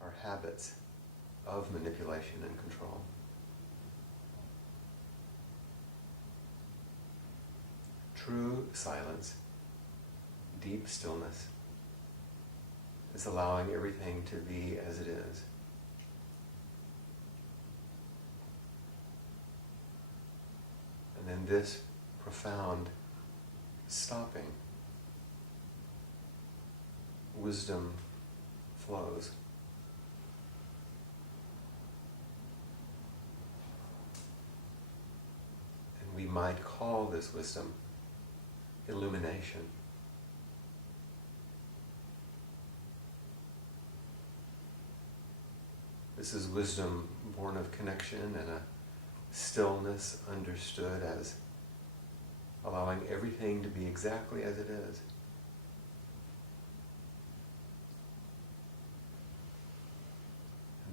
our habits of manipulation and control. True silence, deep stillness, is allowing everything to be as it is. And then this profound stopping, wisdom flows. And we might call this wisdom illumination. This is wisdom born of connection and a stillness understood as allowing everything to be exactly as it is.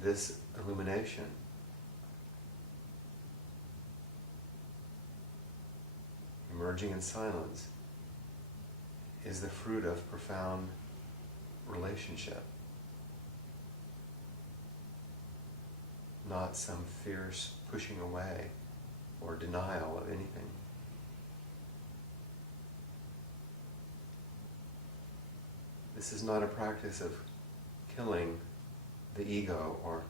This illumination emerging in silence is the fruit of profound relationship, not some fierce pushing away or denial of anything. This is not a practice of killing the ego or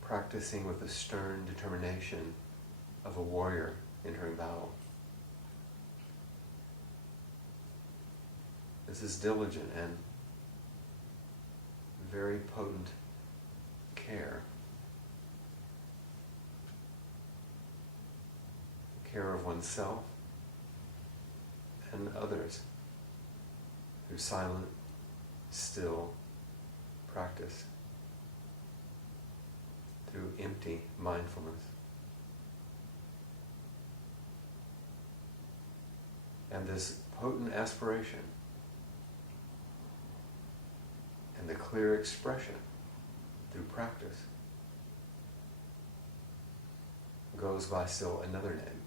practicing with the stern determination of a warrior entering battle. This is diligent and very potent care. Care of oneself and others through silent, still practice, through empty mindfulness. And this potent aspiration and the clear expression through practice goes by still another name,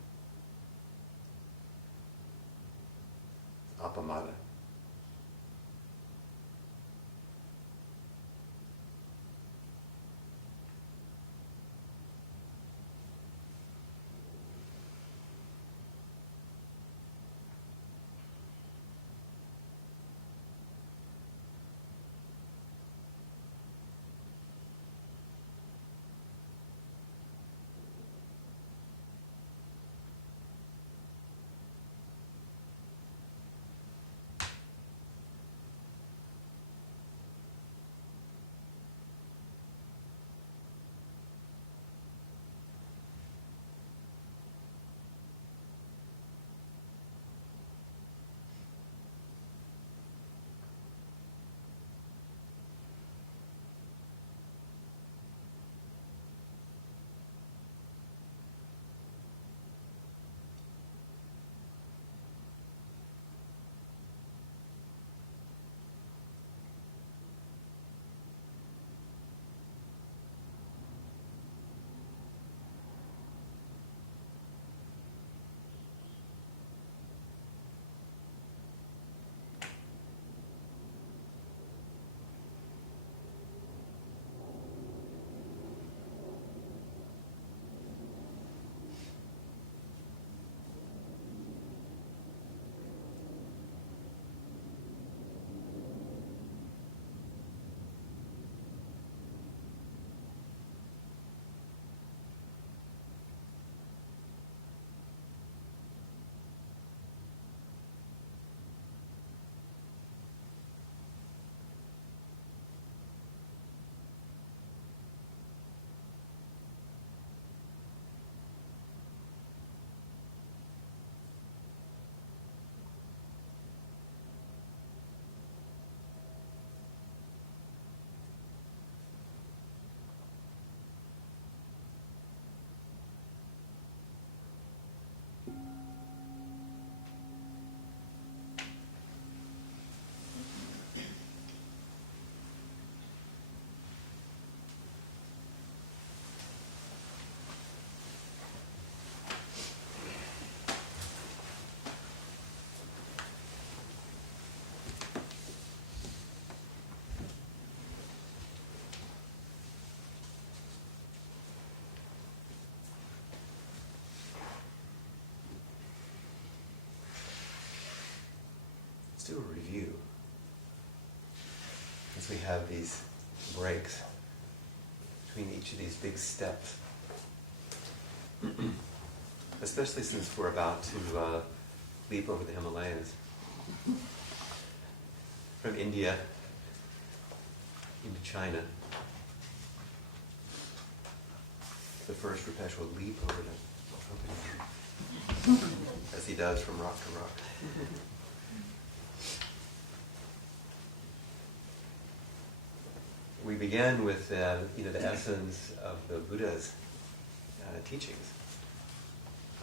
appamada. let's do a review. As we have these breaks between each of these big steps. Especially since we're about to leap over the Himalayas. From India into China. The first Rupesh will leap over the as he does from rock to rock. We began with the essence of the Buddha's teachings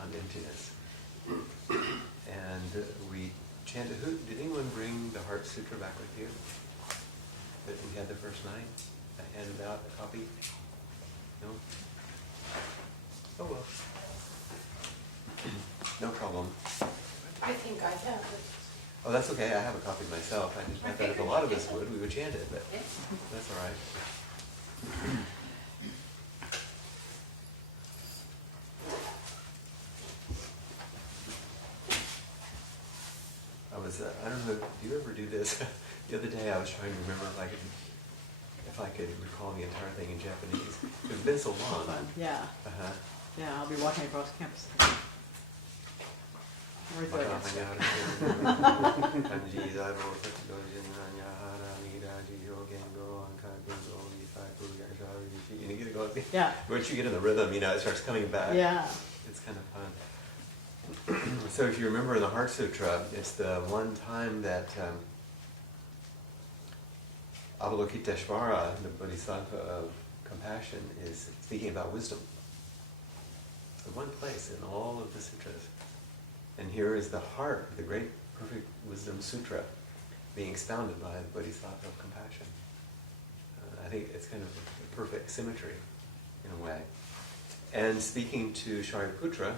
on emptiness, and we chanted. Did anyone bring the Heart Sutra back with you that we had the first night? I handed out a copy. No. Oh well. No problem. I think I have it. Oh, that's okay. I have a copy myself. I just meant that if a lot of us would, we would chant it, but that's all right. I don't know, do you ever do this? The other day I was trying to remember if I could recall the entire thing in Japanese. It's been so long. Fun. Yeah. Uh-huh. Yeah, I'll be walking across campus. Yeah. Once you get in the rhythm, it starts coming back. Yeah. It's kind of fun. So if you remember in the Heart Sutra, it's the one time that Avalokiteshvara, the Bodhisattva of compassion, is speaking about wisdom. It's the one place in all of the sutras. And here is the heart of the great perfect wisdom sutra being expounded by the Bodhisattva of compassion. I think it's kind of a perfect symmetry in a way. And speaking to Shariputra,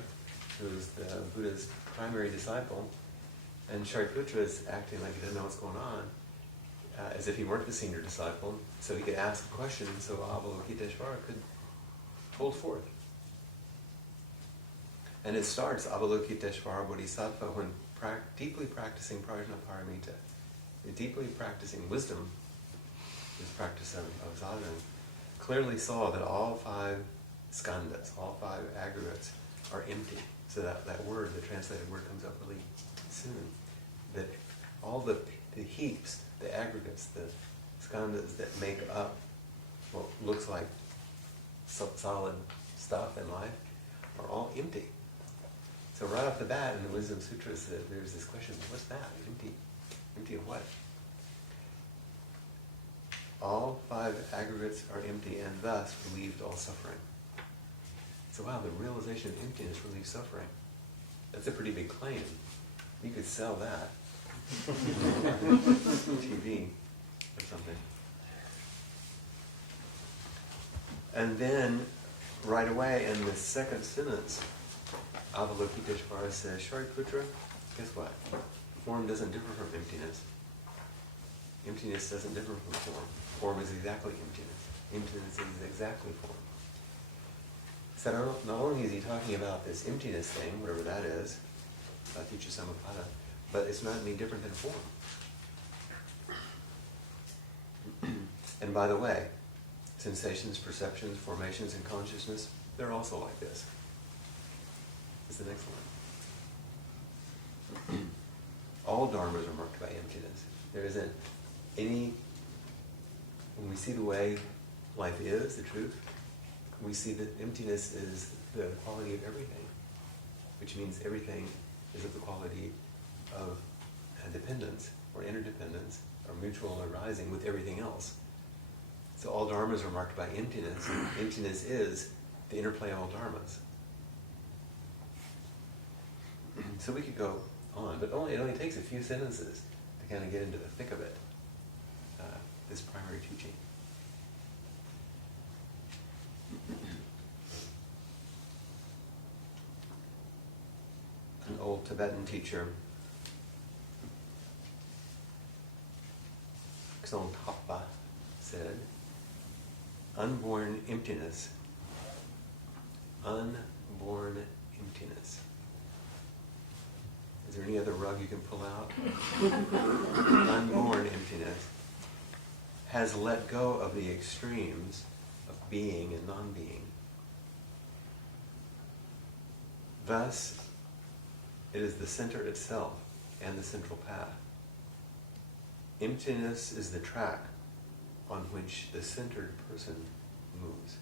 who's the Buddha's primary disciple, and Shariputra is acting like he doesn't know what's going on, as if he weren't the senior disciple, so he could ask a question, so Avalokiteshvara could hold forth. And it starts, Avalokiteshvara Bodhisattva, when deeply practicing prajnaparamita, deeply practicing wisdom, this practice of sadhana, clearly saw that all 5 skandhas, all 5 aggregates, are empty. So that word, the translated word, comes up really soon. That all the heaps, the aggregates, the skandhas that make up what looks like solid stuff in life are all empty. So right off the bat in the Wisdom Sutras, there's this question, what's that? Empty? Empty of what? All 5 aggregates are empty and thus relieved all suffering. So wow, the realization of emptiness relieves suffering. That's a pretty big claim. You could sell that. TV or something. And then, right away in the second sentence, Avalokiteshvara says, Shariputra, guess what? Form doesn't differ from emptiness. Emptiness doesn't differ from form. Form is exactly emptiness. Emptiness is exactly form. So not only is he talking about this emptiness thing, whatever that is, Aticca Samuppada, but it's not any different than form. And by the way, sensations, perceptions, formations, and consciousness, they're also like this. Is the next one. All dharmas are marked by emptiness. There isn't any, when we see the way life is, the truth, we see that emptiness is the quality of everything, which means everything is of the quality of dependence or interdependence or mutual arising with everything else. So all dharmas are marked by emptiness. Emptiness is the interplay of all dharmas. So we could go on, but it only takes a few sentences to kind of get into the thick of it, this primary teaching. An old Tibetan teacher, Tsongkhapa, said, unborn emptiness is Is there any other rug you can pull out? Unborn emptiness has let go of the extremes of being and non-being. Thus, it is the center itself and the central path. Emptiness is the track on which the centered person moves.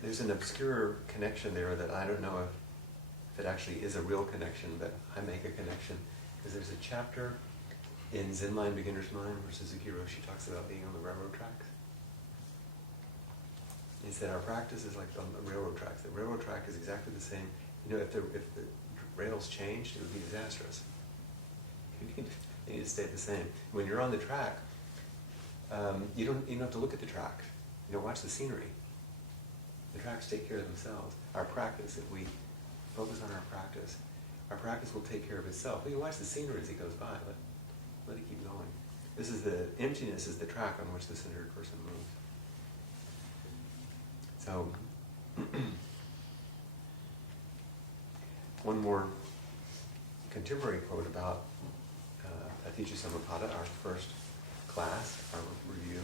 There's an obscure connection there that I don't know if it actually is a real connection, but I make a connection because there's a chapter in Zen Mind, Beginner's Mind, where Suzuki Roshi talks about being on the railroad tracks. He said our practice is like on the railroad tracks. The railroad track is exactly the same. You know, if the rails changed, it would be disastrous. They need to stay the same. When you're on the track, you don't have to look at the track. You don't watch the scenery. The tracks take care of themselves. Our practice, if we focus on our practice will take care of itself. Well, you watch the scenery as it goes by. Let it keep going. This is the emptiness is the track on which the centered person moves. So, one more contemporary quote about Aticca Samappada, our first class, our review,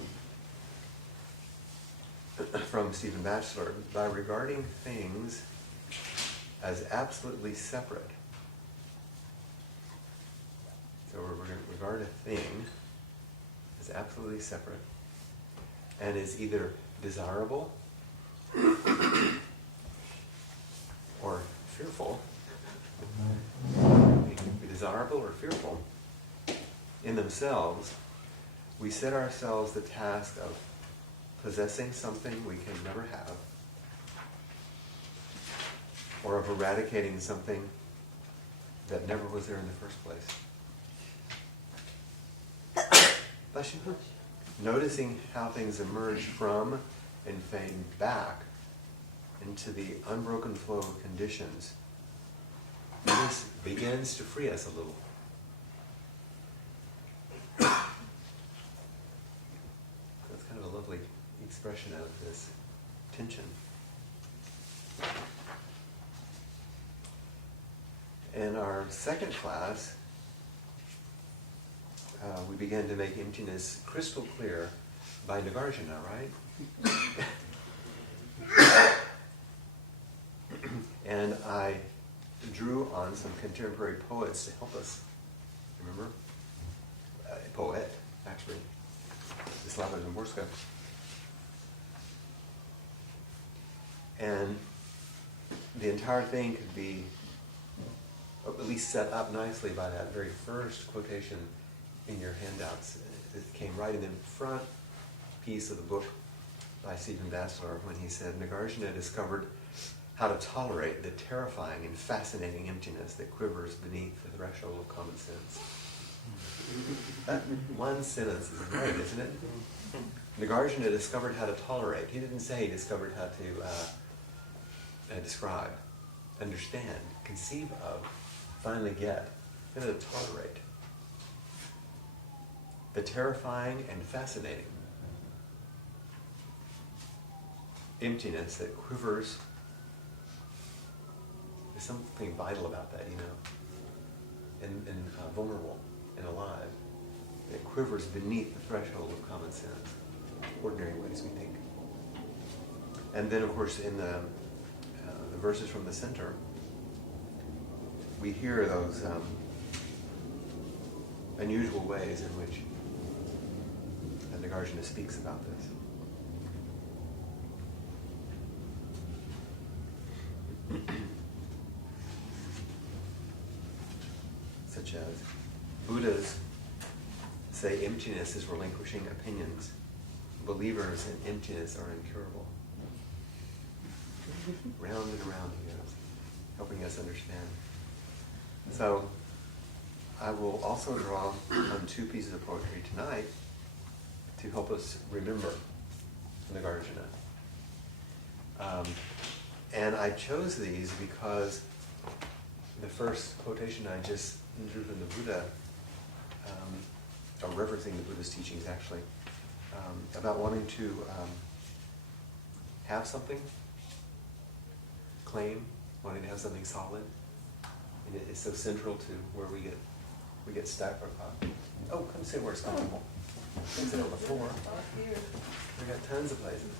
from Stephen Batchelor. By regarding things as absolutely separate, so we're going to regard a thing as absolutely separate and is either desirable or fearful. It can be desirable or fearful in themselves. We set ourselves the task of possessing something we can never have, or of eradicating something that never was there in the first place. Bless you. Noticing how things emerge from and fade back into the unbroken flow of conditions, this begins to free us a little. That's kind of a lovely expression of this tension. In our second class, we began to make emptiness crystal clear by Nagarjuna, right? And I drew on some contemporary poets to help us. Remember? A poet, actually. Wisława Szymborska. And the entire thing could be at least set up nicely by that very first quotation in your handouts. It came right in the front piece of the book by Stephen Batchelor when he said, Nagarjuna discovered how to tolerate the terrifying and fascinating emptiness that quivers beneath the threshold of common sense. That one sentence is great, isn't it? Nagarjuna discovered how to tolerate. He didn't say he discovered how to describe, understand, conceive of, finally get, how to tolerate the terrifying and fascinating emptiness that quivers. There's something vital about that, you know, and vulnerable and alive. It quivers beneath the threshold of common sense, ordinary ways we think. And then, of course, in the verses from the center, we hear those unusual ways in which Nagarjuna speaks about this. Such as, Buddhas say emptiness is relinquishing opinions. Believers in emptiness are incurable. Round and around he goes, helping us understand. So, I will also draw on two pieces of poetry tonight to help us remember Nagarjuna. And I chose these because the first quotation I just drew from the Buddha, or referencing the Buddha's teachings actually, about wanting to have something claim, wanting to have something solid. And it's so central to where we get stuck. Oh, come sit where it's comfortable. Don't sit on the floor. We got tons of places.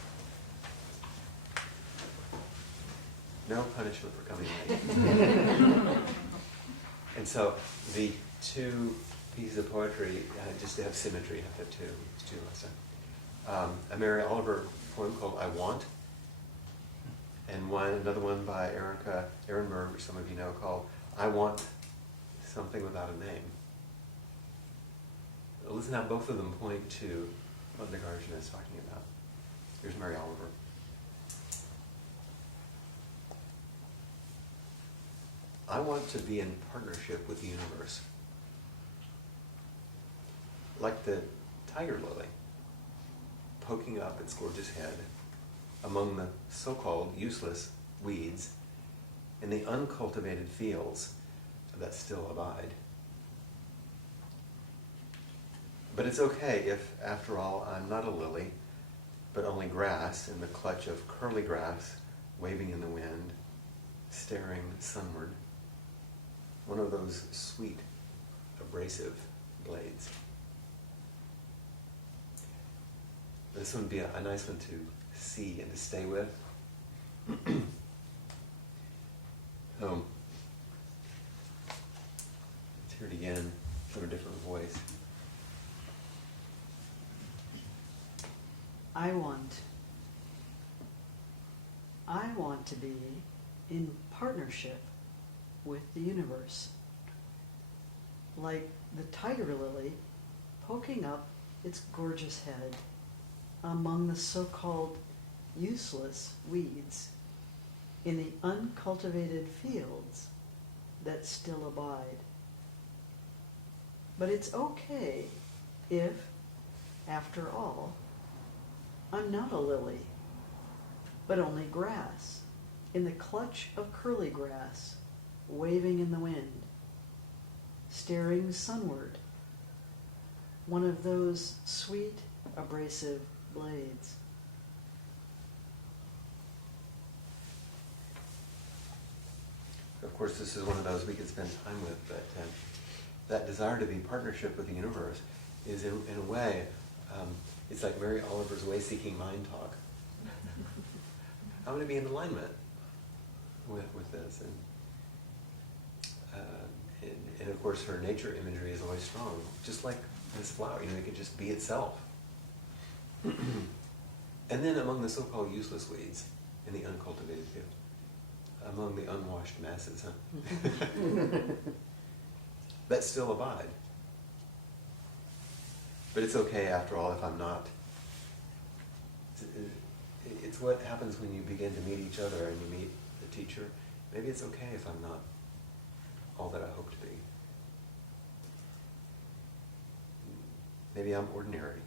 No punishment for coming late. And so the two pieces of poetry, just to have symmetry, I have two. It's two last time. A Mary Oliver poem called "I Want," and another one by Erica Ehrenberg, which some of you know, called "I Want Something Without a Name." Listen how both of them point to what Nagarjuna is talking about. Here's Mary Oliver. I want to be in partnership with the universe. Like the tiger lily, poking up its gorgeous head among the so-called useless weeds in the uncultivated fields that still abide. But it's okay if, after all, I'm not a lily, but only grass in the clutch of curly grass waving in the wind, staring sunward. One of those sweet, abrasive blades. This would be a nice one to see and to stay with. So, let's hear it again from a different voice. I want to be in partnership with the universe. Like the tiger lily poking up its gorgeous head among the so-called useless weeds in the uncultivated fields that still abide. But it's okay if, after all, I'm not a lily, but only grass in the clutch of curly grass waving in the wind, staring sunward, one of those sweet, abrasive blades. Of course, this is one of those we could spend time with, but that desire to be in partnership with the universe is, in a way, it's like Mary Oliver's way-seeking mind talk. I want to be in alignment with this. And of course, her nature imagery is always strong, just like this flower. It could just be itself. And then among the so-called useless weeds in the uncultivated field, among the unwashed masses, that still abide. But it's okay, after all, if I'm not. It's what happens when you begin to meet each other and you meet the teacher. Maybe it's okay if I'm not all that I hope to be. Maybe I'm ordinary,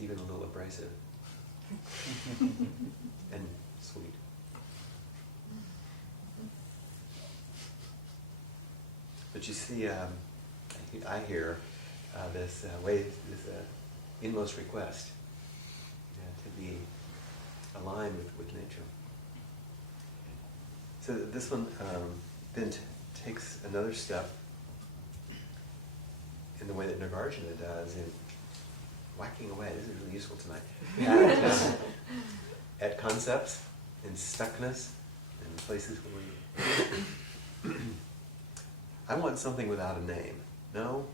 even a little abrasive, and sweet. But you see, I hear this inmost request to be aligned with nature. So this one then takes another step in the way that Nagarjuna does in whacking away. This is really useful tonight. At concepts and stuckness and places where we... I want something without a name. No,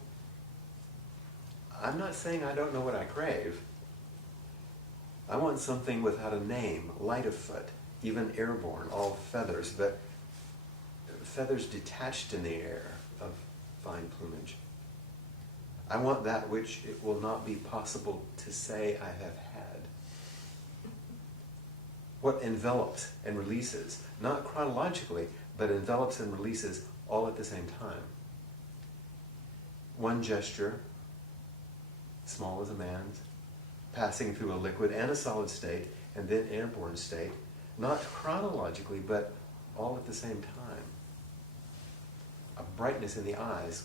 I'm not saying I don't know what I crave. I want something without a name, light of foot, even airborne, all feathers, but feathers detached in the air of fine plumage. I want that which it will not be possible to say I have had. What envelops and releases, not chronologically, but envelops and releases all at the same time. One gesture, small as a man's, passing through a liquid and a solid state, and then airborne state, not chronologically, but all at the same time. A brightness in the eyes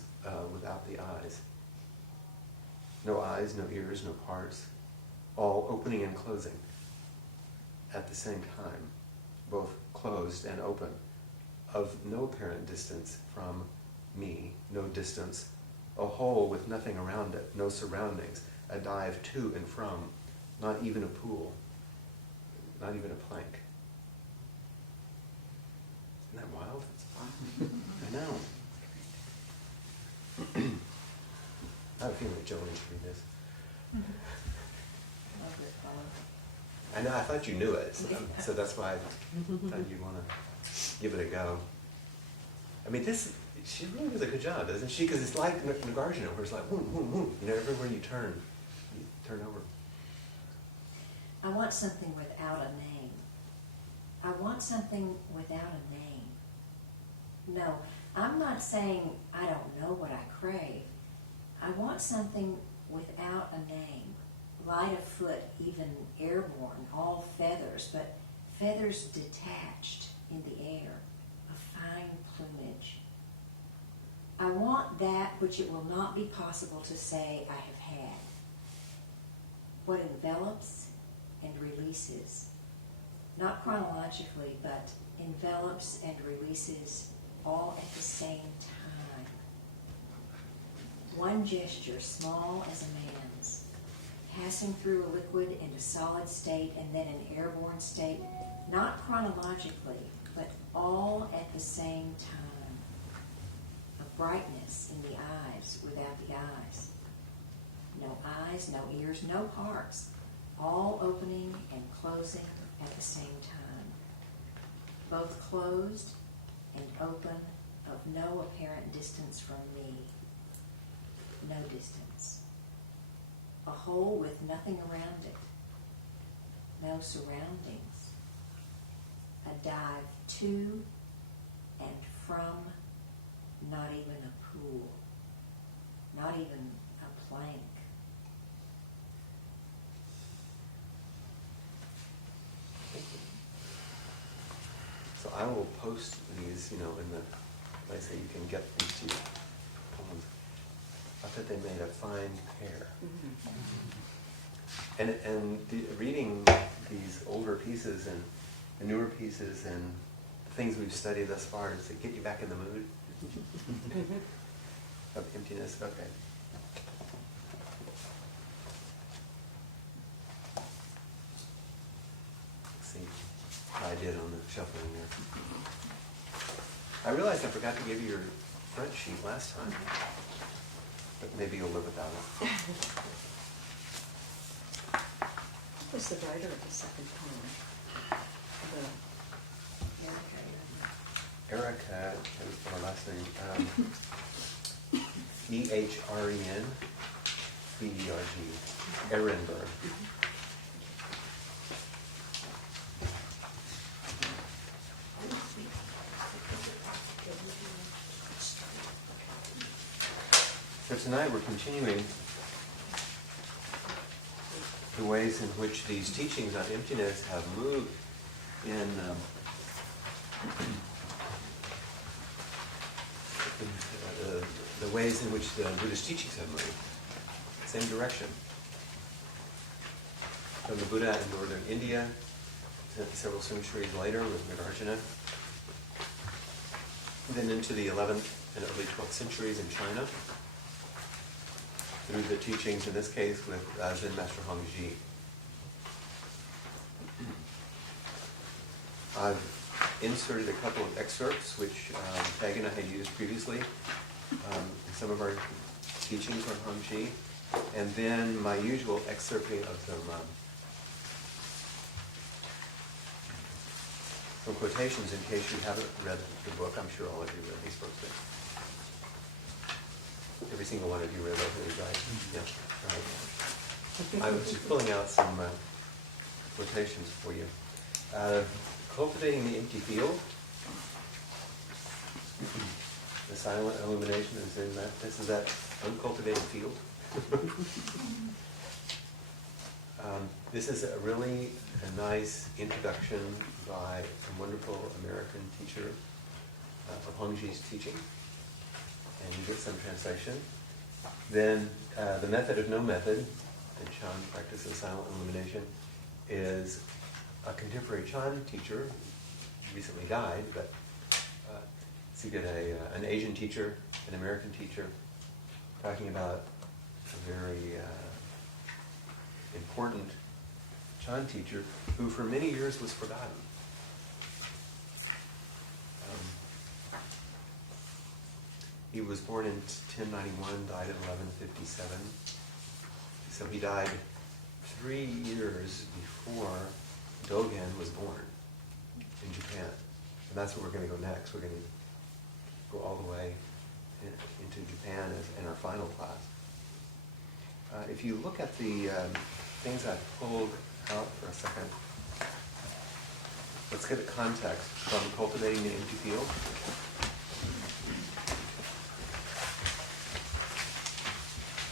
without the eyes. No eyes, no ears, no parts, all opening and closing at the same time, both closed and open, of no apparent distance from me, no distance, a hole with nothing around it, no surroundings, a dive to and from, not even a pool, not even a plank. Isn't that wild? I know. I have a feeling that Joe needs to read this. I know, I thought you knew it, so that's why I thought you'd want to give it a go. I mean, she really does a good job, doesn't she? Because it's like Nagarjuna, where it's like, whoom, whoom, whoom. You know, everywhere you turn over. I want something without a name. I want something without a name. No, I'm not saying I don't know what I crave. I want something without a name. Light of foot, even airborne, all feathers, but feathers detached in the air, a fine plumage. I want that which it will not be possible to say I have had. What envelops and releases, not chronologically, but envelops and releases all at the same time. One gesture, small as a man's, passing through a liquid and a solid state and then an airborne state, not chronologically, but all at the same time. A brightness in the eyes without the eyes. No eyes, no ears, no parts, all opening and closing at the same time. Both closed and open, of no apparent distance from me. No distance. A hole with nothing around it. No surroundings. A dive to and from, not even a pool. Not even a plank. So I will post these, in the, like I say, you can get these two poems. I thought they made a fine pair. And reading these older pieces and the newer pieces and the things we've studied thus far, does it get you back in the mood of emptiness? Okay. Let's see how I did on the shuffling there. I realized I forgot to give you your front sheet last time, but maybe you'll live without it. Who was the writer of the second poem? Erica, that was her last name, Ehrenberg, Ehrenberg. So tonight we're continuing the ways in which these teachings on emptiness have moved in the ways in which the Buddhist teachings have moved. Same direction. From the Buddha in northern India, several centuries later with Nagarjuna, then into the 11th and early 12th centuries in China, through the teachings, in this case, with Chan Master Hongzhi. I've inserted a couple of excerpts, which Peg and I had used previously, in some of our teachings on Hongzhi, and then my usual excerpting of some quotations in case you haven't read the book. I'm sure all of you read these books, but every single one of you read those, right? Yeah. Right. I was just pulling out some quotations for you. Cultivating the empty field. The silent illumination is in that. This is that uncultivated field. This is a really nice introduction by a wonderful American teacher of Hongzhi's teaching. And you get some translation. Then the method of no method, and Chan practices silent illumination, is a contemporary Chan teacher, recently died, but so you get an Asian teacher, an American teacher, talking about a very important Chan teacher who for many years was forgotten. He was born in 1091, died in 1157. So he died 3 years before Dogen was born in Japan. And that's where we're going to go next. We're going to go all the way into Japan in our final class. If you look at the things I pulled out for a second, let's get a context from Cultivating the Empty Field.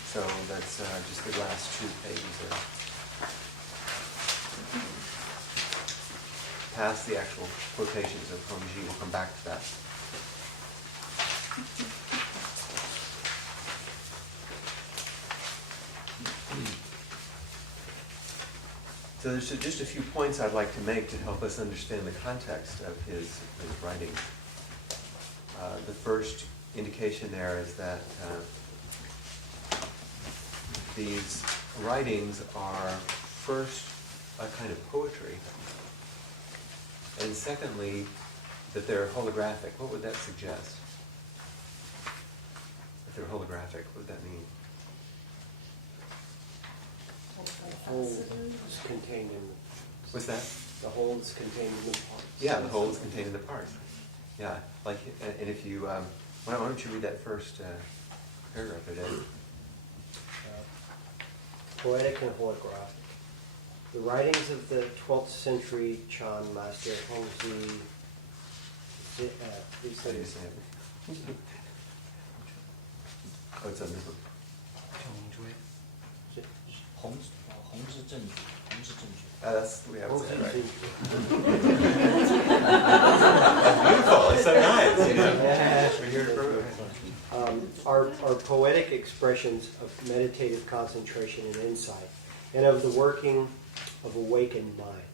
So that's just the last 2 pages there. Past the actual quotations of Hongzhi, we'll come back to that. So there's just a few points I'd like to make to help us understand the context of his writing. The first indication there is that these writings are first a kind of poetry, and secondly, that they're holographic. What would that suggest? If they're holographic, what would that mean? The whole is contained in What's that? the whole is contained in the parts. Yeah, the whole is contained in the parts. Yeah, like, and if you, why don't you read that first paragraph there, David? Poetic and holographic. The writings of the 12th century Chan Master Hongzhi. These How do you things. say it? Oh, it's on this one. 红是正确，红是正确。That's the way I would say it, right? Hongzhi. Beautiful, it's so nice. You know? Yeah. We're here for Are poetic expressions of meditative concentration and insight, and of the working of awakened mind.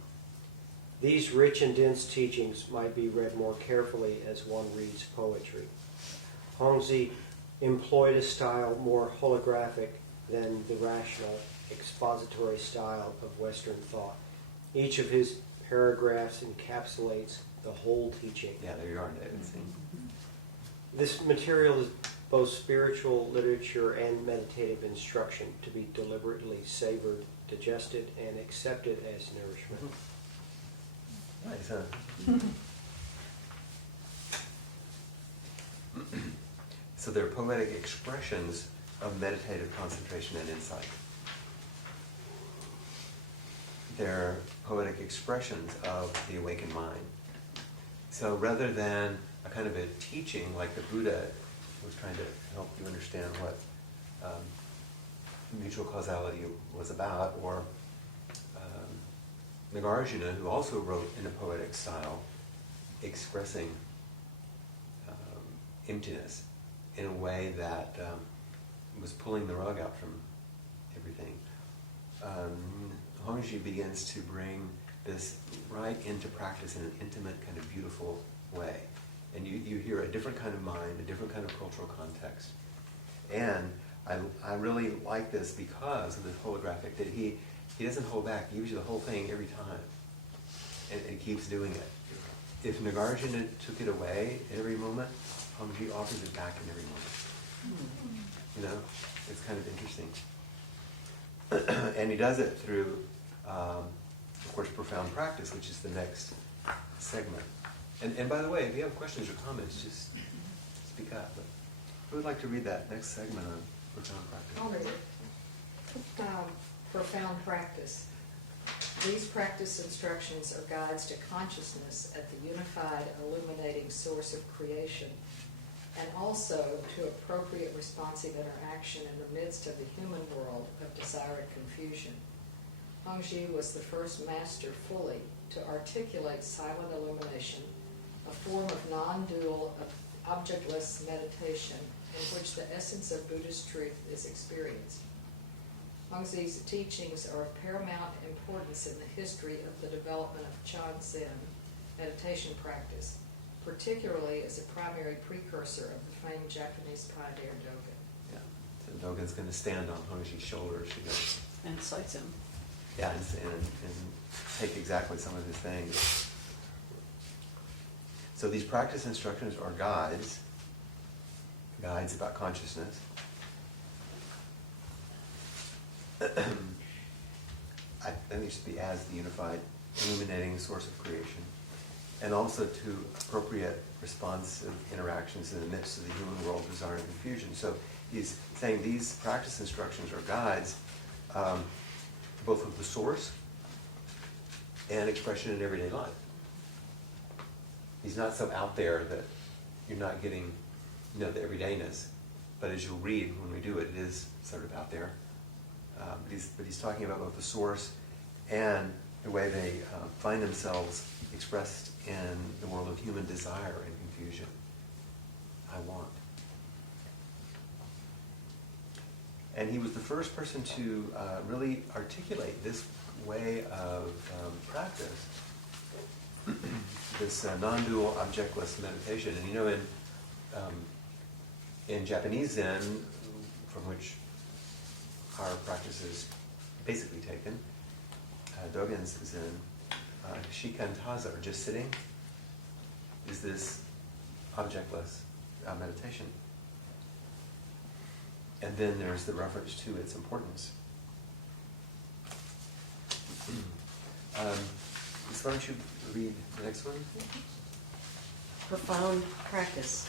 These rich and dense teachings might be read more carefully as one reads poetry. Hongzhi employed a style more holographic than the rational, expository style of Western thought. Each of his paragraphs encapsulates the whole teaching. Yeah, there you are, David. See? This material is both spiritual literature and meditative instruction to be deliberately savored, digested, and accepted as nourishment. Nice, huh? So they're poetic expressions of meditative concentration and insight. They're poetic expressions of the awakened mind. So rather than a kind of a teaching like the Buddha was trying to help you understand what mutual causality was about, or Nagarjuna, who also wrote in a poetic style, expressing emptiness in a way that was pulling the rug out from everything. Hongzhi begins to bring this right into practice in an intimate, kind of beautiful way. And you hear a different kind of mind, a different kind of cultural context. And I really like this because of the holographic, that he doesn't hold back. He gives you the whole thing every time. And keeps doing it. If Nagarjuna took it away at every moment, Hongzhi offers it back in every moment. You know, it's kind of interesting. And he does it through, of course, profound practice, which is the next segment. And by the way, if you have questions or comments, just speak up. But who would like to read that next segment on profound practice? I'll read it. Profound practice. These practice instructions are guides to consciousness at the unified, illuminating source of creation, and also to appropriate responsive interaction in the midst of the human world of desire and confusion. Hongzhi was the first master fully to articulate silent illumination, a form of non-dual, objectless meditation in which the essence of Buddhist truth is experienced. Hongzhi's teachings are of paramount importance in the history of the development of Chan Zen, meditation practice, particularly as a primary precursor of the famed Japanese pioneer Dogen. Yeah. So Dogen's going to stand on Hongzhi's shoulders, you know. And cites him. Yeah, and take exactly some of his things. So these practice instructions are guides about consciousness. I think it should be as the unified, illuminating source of creation, and also to appropriate responsive interactions in the midst of the human world, desire and confusion. So he's saying these practice instructions are guides, both of the source and expression in everyday life. He's not so out there that you're not getting, the everydayness. But as you'll read when we do it, it is sort of out there. But he's talking about both the source and the way they find themselves expressed in the world of human desire and confusion. I want. And he was the first person to really articulate this way of practice, this non-dual objectless meditation. And in Japanese Zen, from which our practice is basically taken, Dogen's Zen, shikantaza, or just sitting, is this objectless meditation. And then there's the reference to its importance. So why don't you read the next one? Profound practice.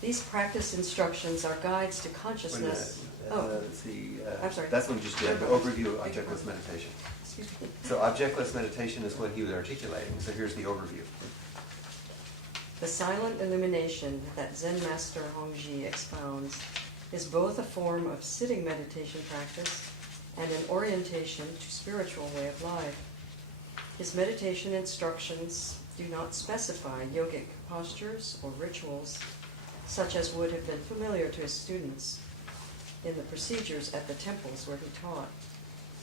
These practice instructions are guides to consciousness. Let's see. I'm sorry. That's one just did, the overview of objectless meditation. Excuse me. So objectless meditation is what he was articulating. So here's the overview. The silent illumination that Zen Master Hongzhi expounds is both a form of sitting meditation practice and an orientation to spiritual way of life. His meditation instructions do not specify yogic postures or rituals, such as would have been familiar to his students in the procedures at the temples where he taught.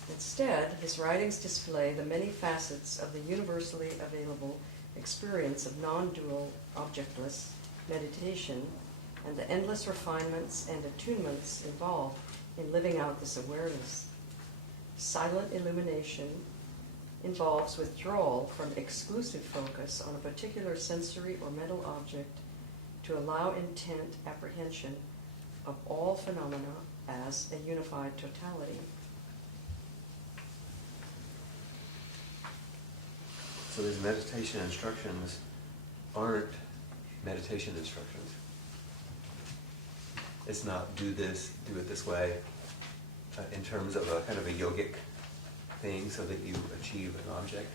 Instead, his writings display the many facets of the universally available experience of non-dual, objectless meditation and the endless refinements and attunements involved in living out this awareness. Silent illumination involves withdrawal from exclusive focus on a particular sensory or mental object to allow intent apprehension of all phenomena as a unified totality. So these meditation instructions aren't meditation instructions. It's not do this, do it this way, in terms of a kind of a yogic thing so that you achieve an object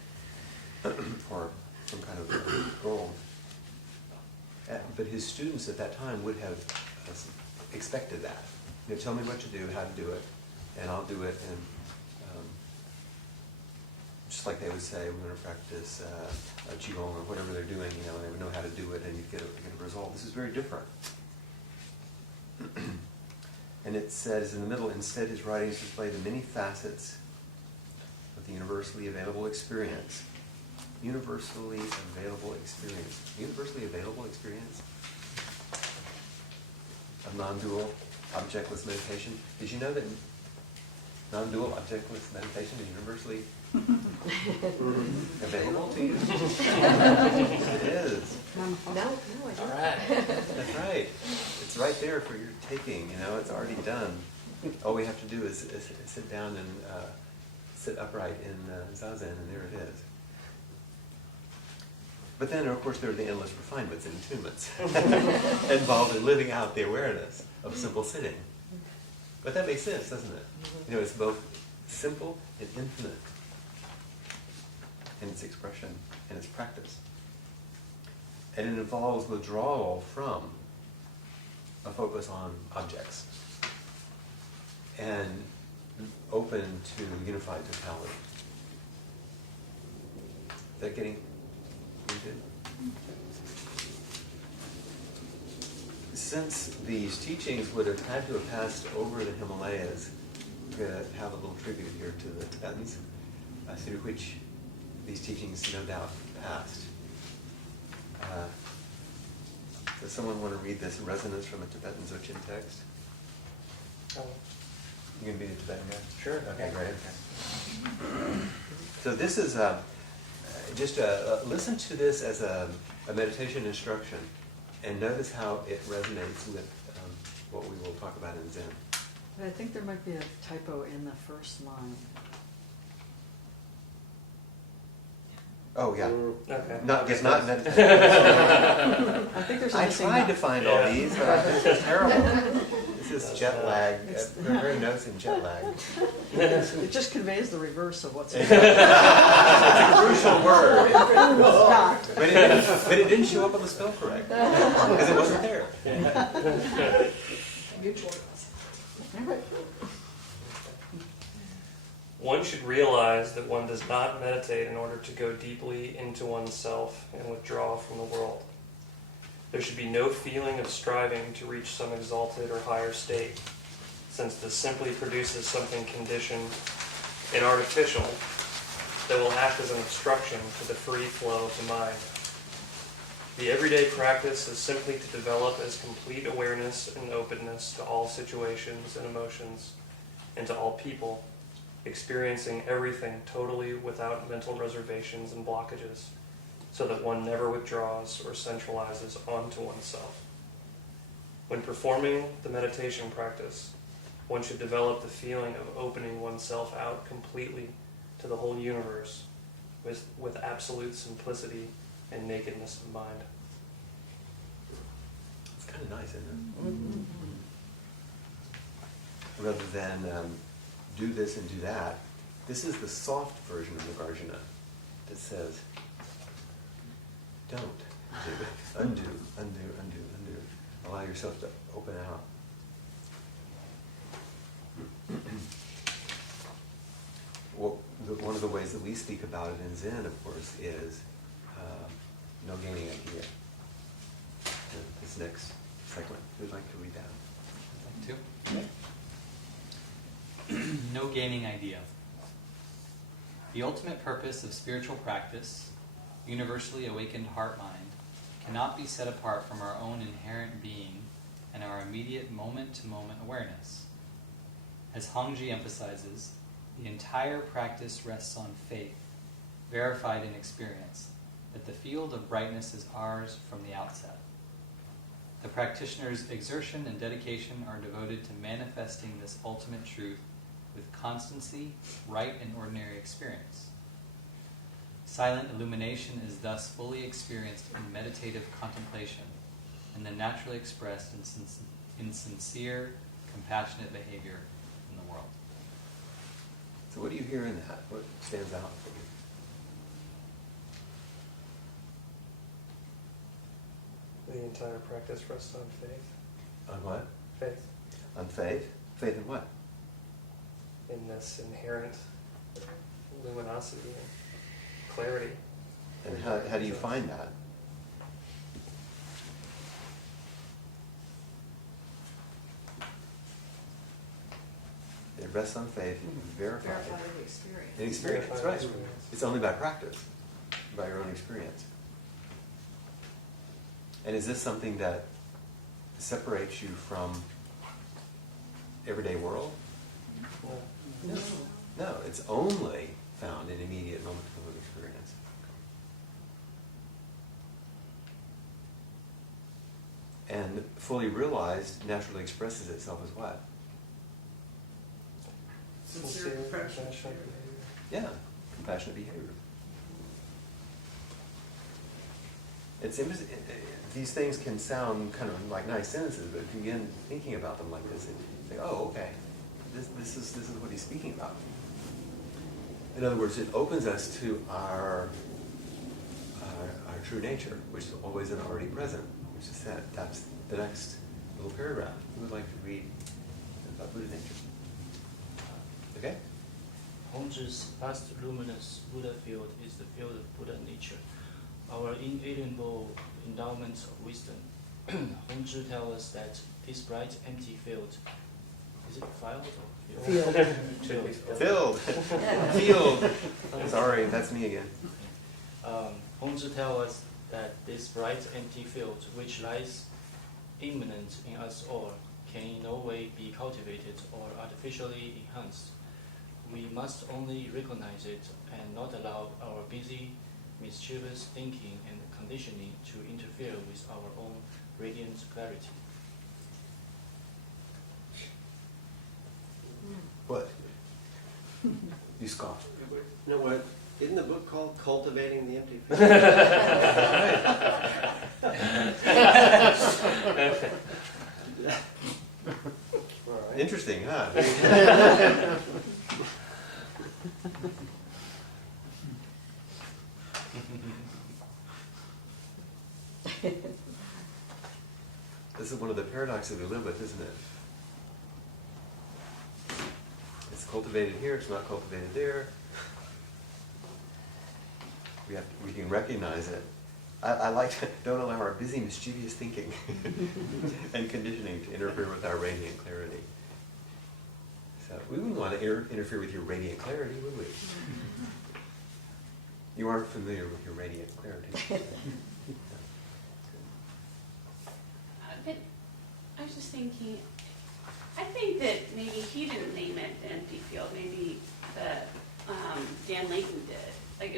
or some kind of goal. But his students at that time would have expected that. Tell me what to do, how to do it, and I'll do it. And just like they would say, we're going to practice qigong or whatever they're doing, and they would know how to do it, and you get a result. This is very different. And it says in the middle, instead his writings display the many facets of the universally available experience. Universally available experience. Universally available experience of non-dual, objectless meditation. Did you know that non-dual, objectless meditation is universally available to you? It is. No, I don't. All right. That's right. It's right there for your taking. It's already done. All we have to do is sit down and sit upright in zazen, and there it is. But then, of course, there are the endless refinements and attunements involved in living out the awareness of simple sitting. But that makes sense, doesn't it? It's both simple and infinite in its expression and its practice. And it involves withdrawal from a focus on objects and open to unified totality. Is that getting into? Since these teachings would have had to have passed over the Himalayas, we're going to have a little tribute here to the Tibetans, through which these teachings no doubt past. Does someone want to read this resonance from a Tibetan Dzogchen text? You can be the Tibetan guy? Sure. Okay, great. Okay. So this is just listen to this as a meditation instruction, and notice how it resonates with what we will talk about in Zen. But I think there might be a typo in the first line. Oh yeah. Okay. Not meditation. I think there's a I missing tried to dot. find all these, but this is terrible. This is jet lag. Very notes in jet lag. It just conveys the reverse of what's in It's a crucial word. Not. But it didn't show up on the spell correct because it wasn't there. Mutual. One should realize that one does not meditate in order to go deeply into oneself and withdraw from the world. There should be no feeling of striving to reach some exalted or higher state, since this simply produces something conditioned and artificial that will act as an obstruction to the free flow of the mind. The everyday practice is simply to develop as complete awareness and openness to all situations and emotions and to all people, experiencing everything totally without mental reservations and blockages, so that one never withdraws or centralizes onto oneself. When performing the meditation practice, one should develop the feeling of opening oneself out completely to the whole universe with absolute simplicity and nakedness of mind. It's kind of nice, isn't it? Mm-hmm. Rather than do this and do that, this is the soft version of Nagarjuna that says, don't do, undo. Allow yourself to open out. Well, one of the ways that we speak about it in Zen, of course, is no gaining idea. This next segment, who'd like to read that? I'd like to. No gaining idea. The ultimate purpose of spiritual practice, universally awakened heart-mind, cannot be set apart from our own inherent being and our immediate moment-to-moment awareness. As Hongzhi emphasizes, the entire practice rests on faith, verified in experience, that the field of brightness is ours from the outset. The practitioner's exertion and dedication are devoted to manifesting this ultimate truth with constancy, right and ordinary experience. Silent illumination is thus fully experienced in meditative contemplation and then naturally expressed in sincere, compassionate behavior in the world. So what do you hear in that? What stands out for you? The entire practice rests on faith. On what? Faith. On faith? Faith in what? In this inherent luminosity and clarity. And how do you find that? It rests on faith, verified. Verified the experience. In experience, Verified right. experience. It's only by practice, by your own experience. And is this something that separates you from everyday world? No. No, it's only found in immediate moment-to-moment experience. And fully realized naturally expresses itself as what? Sincere, compassionate behavior. Yeah, compassionate behavior. These things can sound kind of like nice sentences, but if you begin thinking about them like this, you think, oh, okay, this is what he's speaking about. In other words, it opens us to our true nature, which is always and already present, which is that. That's the next little paragraph. Who would like to read about Buddha nature? Okay? Hongzhi's vast luminous Buddha field is the field of Buddha nature, our inalienable endowment of wisdom. Hongzhi tells us that this bright, empty field, is it field or field? Field. Filled. Field. Sorry, that's me again. Hongzhi tells us that this bright empty field, which lies immanent in us all, can in no way be cultivated or artificially enhanced. We must only recognize it and not allow our busy, mischievous thinking and conditioning to interfere with our own radiant clarity. What? You scoff. You know what? Isn't the book called Cultivating the Empty Field? All right. Interesting, huh? This is one of the paradoxes we live with, isn't it? It's cultivated here, it's not cultivated there. We can recognize it. I like to don't allow our busy, mischievous thinking and conditioning to interfere with our radiant clarity. So we wouldn't want to interfere with your radiant clarity, would we? You aren't familiar with your radiant clarity. But I was just thinking, I think that maybe he didn't name it the empty field. Maybe Dan Layton did. Like,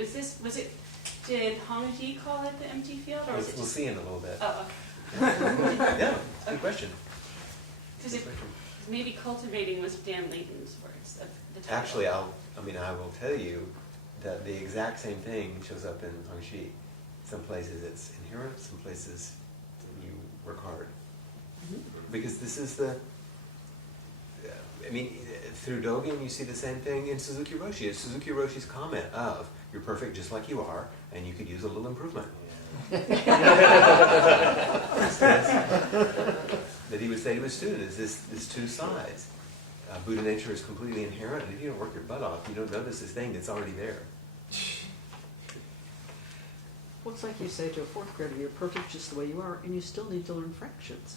did Hongzhi call it the empty field, or was it We'll just? see in a little bit. Oh, okay. Yeah, good question. Because maybe cultivating was Dan Layton's words. The title. Actually, I will tell you that the exact same thing shows up in Hongzhi. Some places it's inherent, some places you work hard. Because this is through Dogen you see the same thing in Suzuki Roshi. It's Suzuki Roshi's comment of, you're perfect just like you are, and you could use a little improvement. That he would say to his student is this two sides. Buddha nature is completely inherent, and if you don't work your butt off, you don't notice this thing that's already there. Well, it's like you say to a fourth grader, you're perfect just the way you are, and you still need to learn fractions.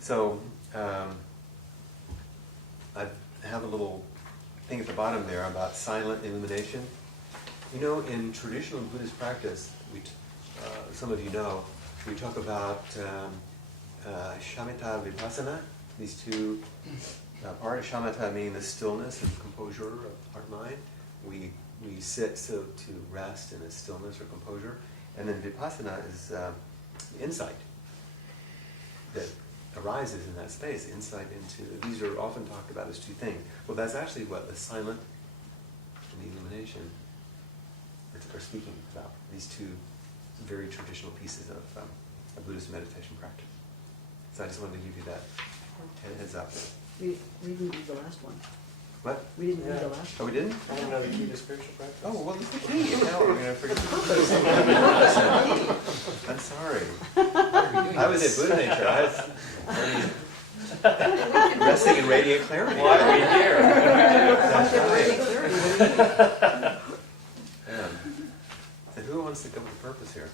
So, I have a little thing at the bottom there about silent illumination. You know, in traditional Buddhist practice, some of you know, we talk about shamatha vipassana, these two parts. Shamatha meaning the stillness and composure of heart and mind. We sit to rest in a stillness or composure. And then vipassana is insight that arises in that space, insight into, these are often talked about as two things. Well, that's actually what the silent and the illumination are speaking about, these two very traditional pieces of Buddhist meditation practice. So I just wanted to give you that heads up. We didn't read the last one. What? We didn't read the last Oh, one. we didn't? I don't know the key to spiritual practice. Oh, well, it's the key. Now we're going to forget the purpose. I'm sorry. I was at Buddha nature. I was already resting in radiant clarity. Why are we here? That's right. So who wants to go with the purpose here?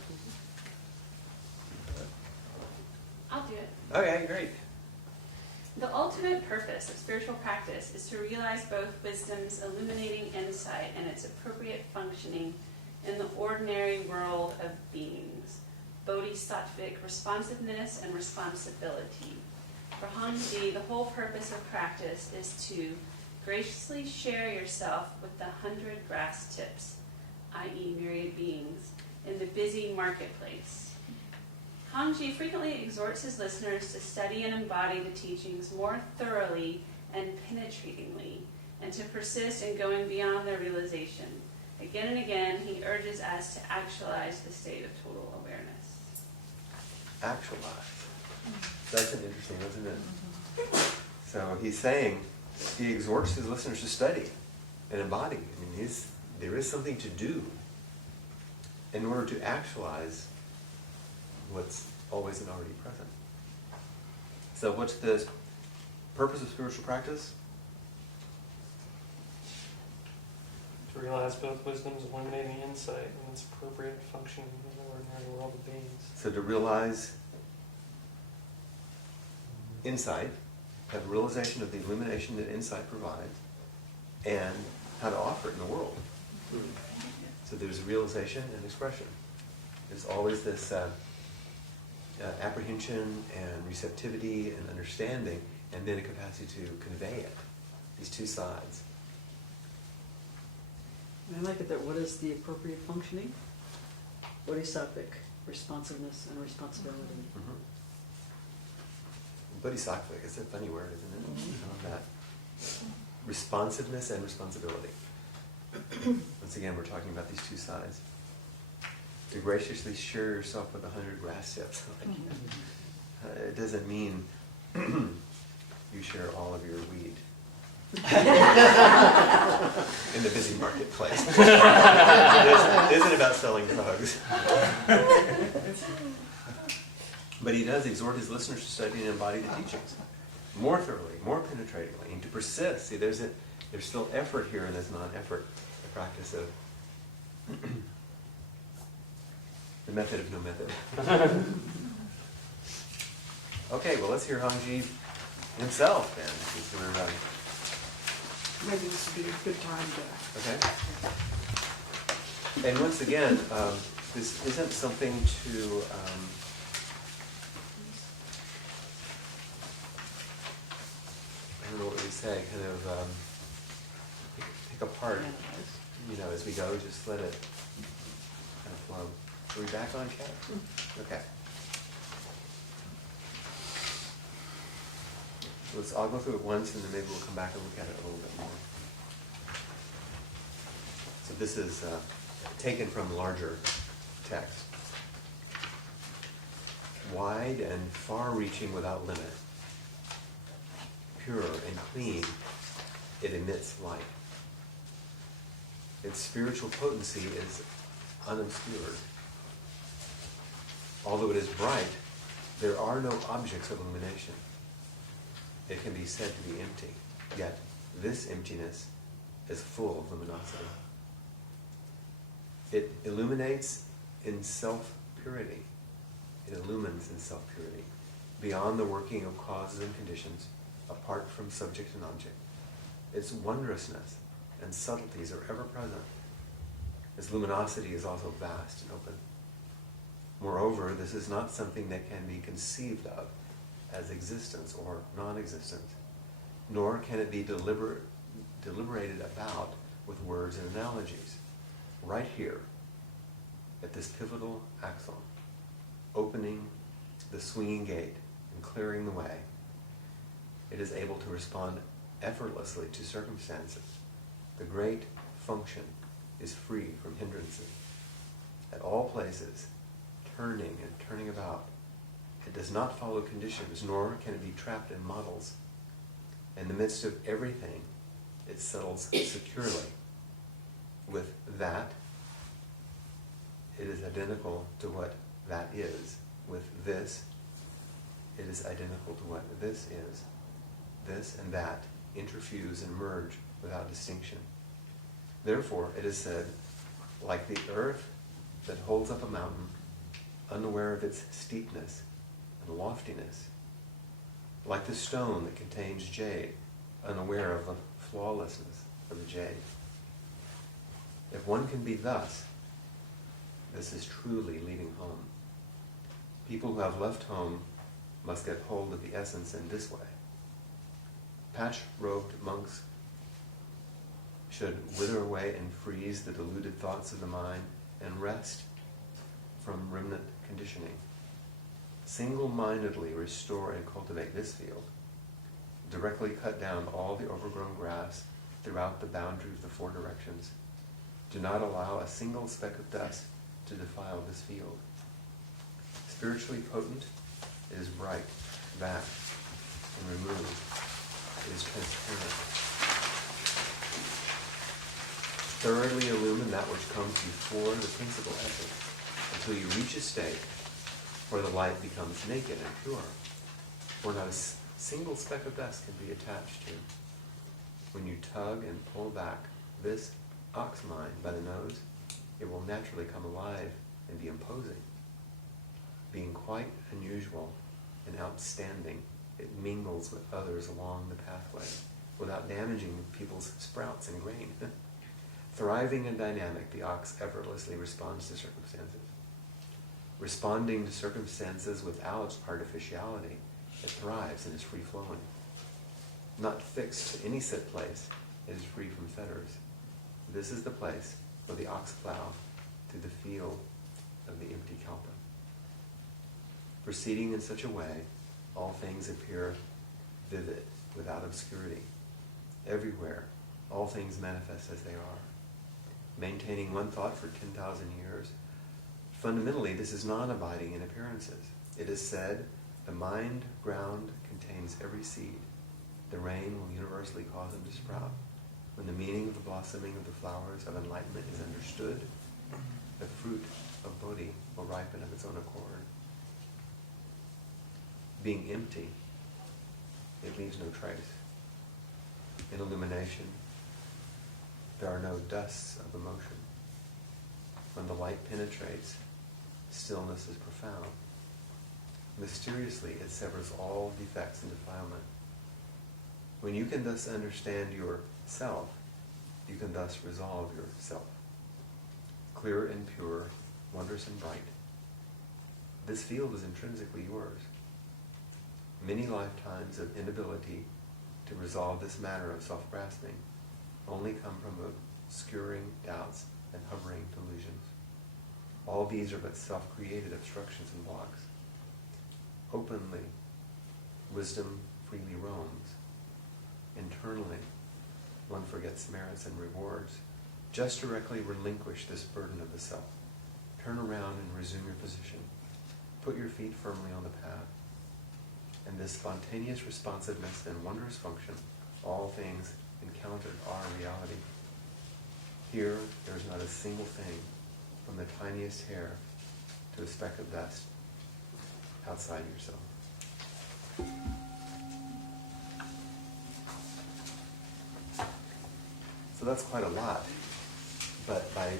I'll do it. Okay, great. The ultimate purpose of spiritual practice is to realize both wisdom's illuminating insight and its appropriate functioning in the ordinary world of beings, bodhisattvic responsiveness and responsibility. For Hongzhi, the whole purpose of practice is to graciously share yourself with the 100 grass tips, i.e. myriad beings, in the busy marketplace. Hongzhi frequently exhorts his listeners to study and embody the teachings more thoroughly and penetratingly, and to persist in going beyond their realization. Again and again, he urges us to actualize the state of total awareness. Actualize. That's an interesting, isn't it? So he's saying, he exhorts his listeners to study and embody. I mean, there is something to do in order to actualize what's always and already present. So what's the purpose of spiritual practice? To realize both wisdom's illuminating insight and its appropriate function in the ordinary world of beings. So to realize insight, have a realization of the illumination that insight provides, and how to offer it in the world. So there's realization and expression. There's always this apprehension and receptivity and understanding, and then a capacity to convey it. These two sides. And I like it that what is the appropriate functioning? Bodhisattvic, responsiveness and responsibility. Mm-hmm. Bodhisattvic is a funny word, isn't it? Mm-hmm. I love that. Responsiveness and responsibility. Once again, we're talking about these two sides. To graciously share yourself with 100 grass tips. It doesn't mean you share all of your weed in the busy marketplace. It isn't about selling drugs. But he does exhort his listeners to study and embody the teachings more thoroughly, more penetratingly, and to persist. See, there's still effort here in this non-effort, the practice of the method of no method. Okay, well, let's hear Hongzhi himself then. Maybe this would be a good time to... Okay. And once again, this isn't something to... I don't know what we say, kind of pick apart, as we go, just let it kind of flow. Are we back on track? Okay. I'll go through it once and then maybe we'll come back and look at it a little bit more. So this is taken from larger text. Wide and far-reaching without limit. Pure and clean, it emits light. Its spiritual potency is unobscured. Although it is bright, there are no objects of illumination. It can be said to be empty, yet this emptiness is full of luminosity. It illuminates in self-purity. It illumines in self-purity, beyond the working of causes and conditions, apart from subject and object. Its wondrousness and subtleties are ever present. Its luminosity is also vast and open. Moreover, this is not something that can be conceived of as existence or non-existence, nor can it be deliberated about with words and analogies. Right here, at this pivotal axon, opening the swinging gate and clearing the way, it is able to respond effortlessly to circumstances. The great function is free from hindrances. At all places, turning and turning about, it does not follow conditions, nor can it be trapped in models. In the midst of everything, it settles securely. With that, it is identical to what that is. With this, it is identical to what this is. This and that interfuse and merge without distinction. Therefore, it is said, like the earth that holds up a mountain, unaware of its steepness and loftiness, like the stone that contains jade, unaware of the flawlessness of the jade. If one can be thus, this is truly leaving home. People who have left home must get hold of the essence in this way. Patch-robed monks should wither away and freeze the deluded thoughts of the mind and rest from remnant conditioning. Single-mindedly restore and cultivate this field. Directly cut down all the overgrown grass throughout the boundary of the four directions. Do not allow a single speck of dust to defile this field. Spiritually potent, it is bright, vast, and removed. It is transparent. Thoroughly illumine that which comes before the principal essence, until you reach a state where the light becomes naked and pure, where not a single speck of dust can be attached to. When you tug and pull back this ox mind by the nose, it will naturally come alive and be imposing. Being quite unusual and outstanding, it mingles with others along the pathway without damaging people's sprouts and grain. Thriving and dynamic, the ox effortlessly responds to circumstances. Responding to circumstances without artificiality, it thrives and is free-flowing. Not fixed to any set place, it is free from fetters. This is the place where the ox plow through the field of the empty kalpa. Proceeding in such a way, all things appear vivid, without obscurity. Everywhere, all things manifest as they are. Maintaining one thought for 10,000 years, fundamentally this is non-abiding in appearances. It is said, the mind ground contains every seed. The rain will universally cause them to sprout. When the meaning of the blossoming of the flowers of enlightenment is understood, the fruit of Bodhi will ripen of its own accord. Being empty, it leaves no trace. In illumination, there are no dusts of emotion. When the light penetrates, stillness is profound. Mysteriously, it severs all defects and defilement. When you can thus understand yourself, you can thus resolve yourself. Clear and pure, wondrous and bright. This field is intrinsically yours. Many lifetimes of inability to resolve this matter of self-grasping only come from obscuring doubts and hovering delusions. All these are but self-created obstructions and blocks. Openly, wisdom freely roams. Internally, one forgets merits and rewards. Just directly relinquish this burden of the self. Turn around and resume your position. Put your feet firmly on the path. And this spontaneous responsiveness and wondrous function, all things encountered are reality. Here, there is not a single thing, from the tiniest hair to a speck of dust, outside yourself. So that's quite a lot. But by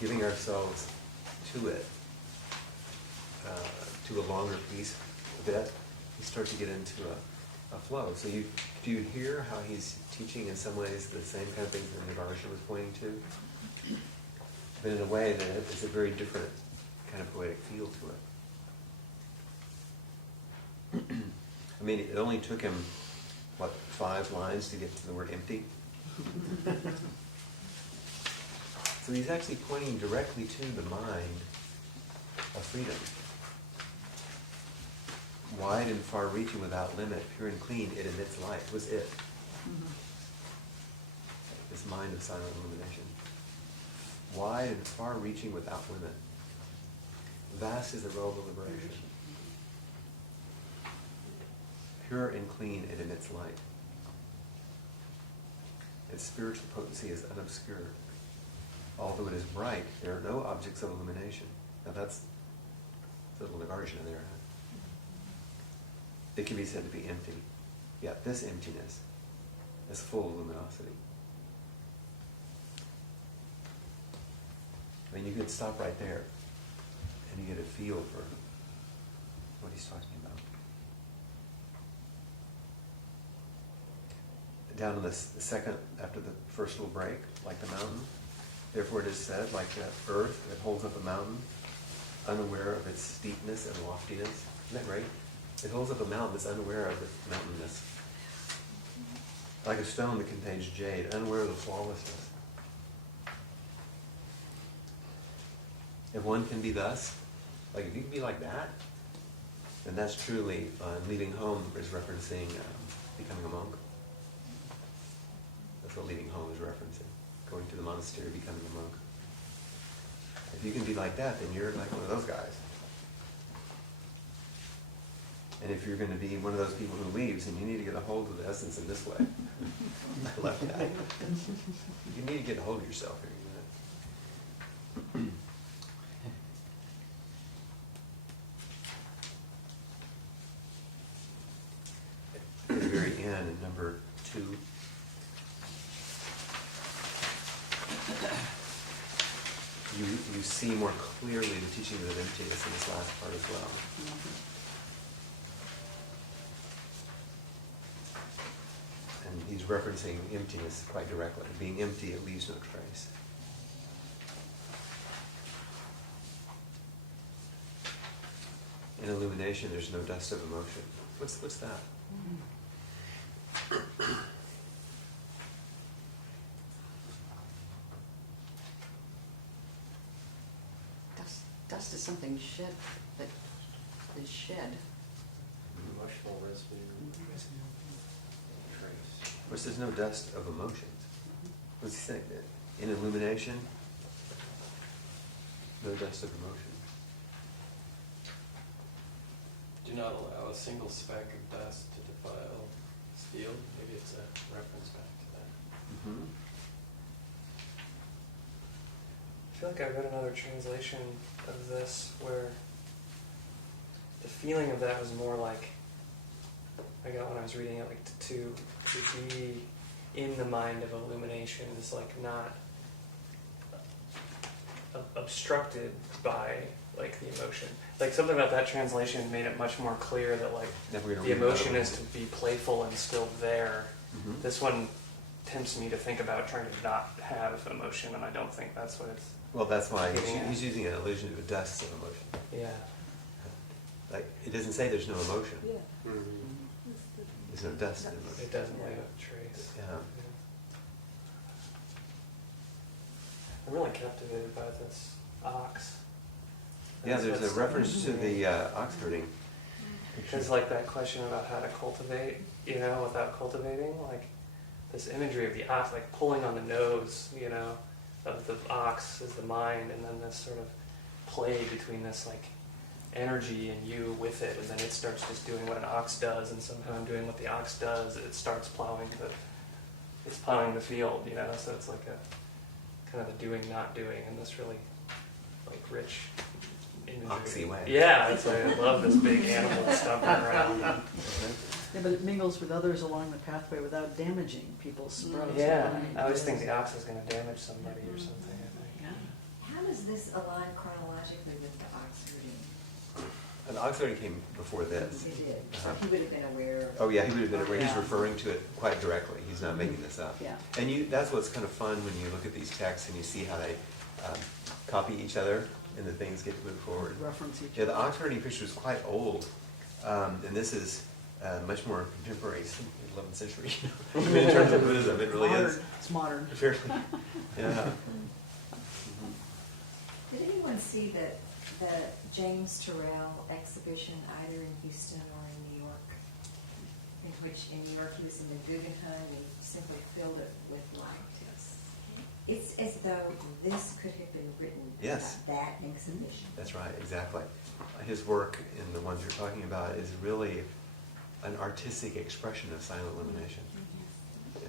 giving ourselves to it, to a longer piece a bit, you start to get into a flow. So do you hear how he's teaching in some ways the same kind of things that Nagarjuna was pointing to? But in a way that it's a very different kind of poetic feel to it. I mean, it only took him, 5 lines to get to the word empty? So he's actually pointing directly to the mind of freedom. Wide and far-reaching without limit, pure and clean, it emits light. Was it? This mind of silent illumination. Wide and far-reaching without limit. Vast is the robe of liberation. Pure and clean, it emits light. Its spiritual potency is unobscured. Although it is bright, there are no objects of illumination. Now that's a little Nagarjuna there. It can be said to be empty. Yet this emptiness is full of luminosity. I mean, you could stop right there and you get a feel for what he's talking about. Down in the second, after the first little break, like the mountain, therefore it is said, like the earth that holds up a mountain, unaware of its steepness and loftiness. Isn't that great? It holds up a mountain that's unaware of its mountainness. Like a stone that contains jade, unaware of the flawlessness. If one can be thus, like if you can be like that, then that's truly leaving home is referencing becoming a monk. That's what leaving home is referencing. Going to the monastery, becoming a monk. If you can be like that, then you're like one of those guys. And if you're going to be one of those people who leaves, then you need to get a hold of the essence in this way. I love that. You need to get a hold of yourself here. At the very end, in number 2, you see more clearly the teachings of emptiness in this last part as well. And he's referencing emptiness quite directly. Being empty, it leaves no trace. In illumination, there's no dust of emotion. What's that? Dust is something shed that is shed. Emotional residue. Trace. Of course, there's no dust of emotions. What's he saying? In illumination, no dust of emotion. Do not allow a single speck of dust to defile steel. Maybe it's a reference back to that. Mm-hmm. I feel like I read another translation of this where the feeling of that was more like, I got when I was reading it, like to be in the mind of illumination is like not obstructed by like the emotion. Like something about that translation made it much more clear that like the emotion is to be playful and still there. Mm-hmm. This one tempts me to think about trying to not have emotion, and I don't think that's what it's. Well, that's why Yeah. he's using an illusion of a dust of emotion. Yeah. Like, it doesn't say there's no emotion. Mm-hmm. There's no dust in emotion. It doesn't leave a trace. Yeah. I'm really captivated by this ox. Yeah, That's there's a what's- reference to the ox herding. It's like that question about how to cultivate, without cultivating, like this imagery of the ox, like pulling on the nose, of the ox is the mind, and then this sort of play between this like energy and you with it, and then it starts just doing what an ox does, and somehow I'm doing what the ox does. It starts plowing the field, So it's like a kind of a doing, not doing, in this really like rich imagery. Oxy way. Yeah, that's why I love this big animal stomping around. Yeah, but it mingles with others along the pathway without damaging people's sprouts. Yeah, I always think the ox is going to damage somebody or something. I think. How does this align chronologically with the ox herding? And ox herding came before this. It did. So Uh-huh. he would have been aware of. Oh yeah, he would have been aware. He's Yeah. referring to it quite directly. He's not making this up. Yeah. And that's what's kind of fun when you look at these texts and you see how they copy each other and the things get to move forward. Reference each Yeah, the ox herding picture is quite old, and this is much more contemporary, 11th century. I mean, in terms of Buddhism, it really modern. is. It's modern. Fairly. Yeah. Did anyone see the James Turrell exhibition either in Houston or in New York? In which in New York he was in the Guggenheim and he simply filled it with light. It's as though this could have been written Yes. about that exhibition. That's right, exactly. His work in the ones you're talking about is really an artistic expression of silent illumination. Yeah.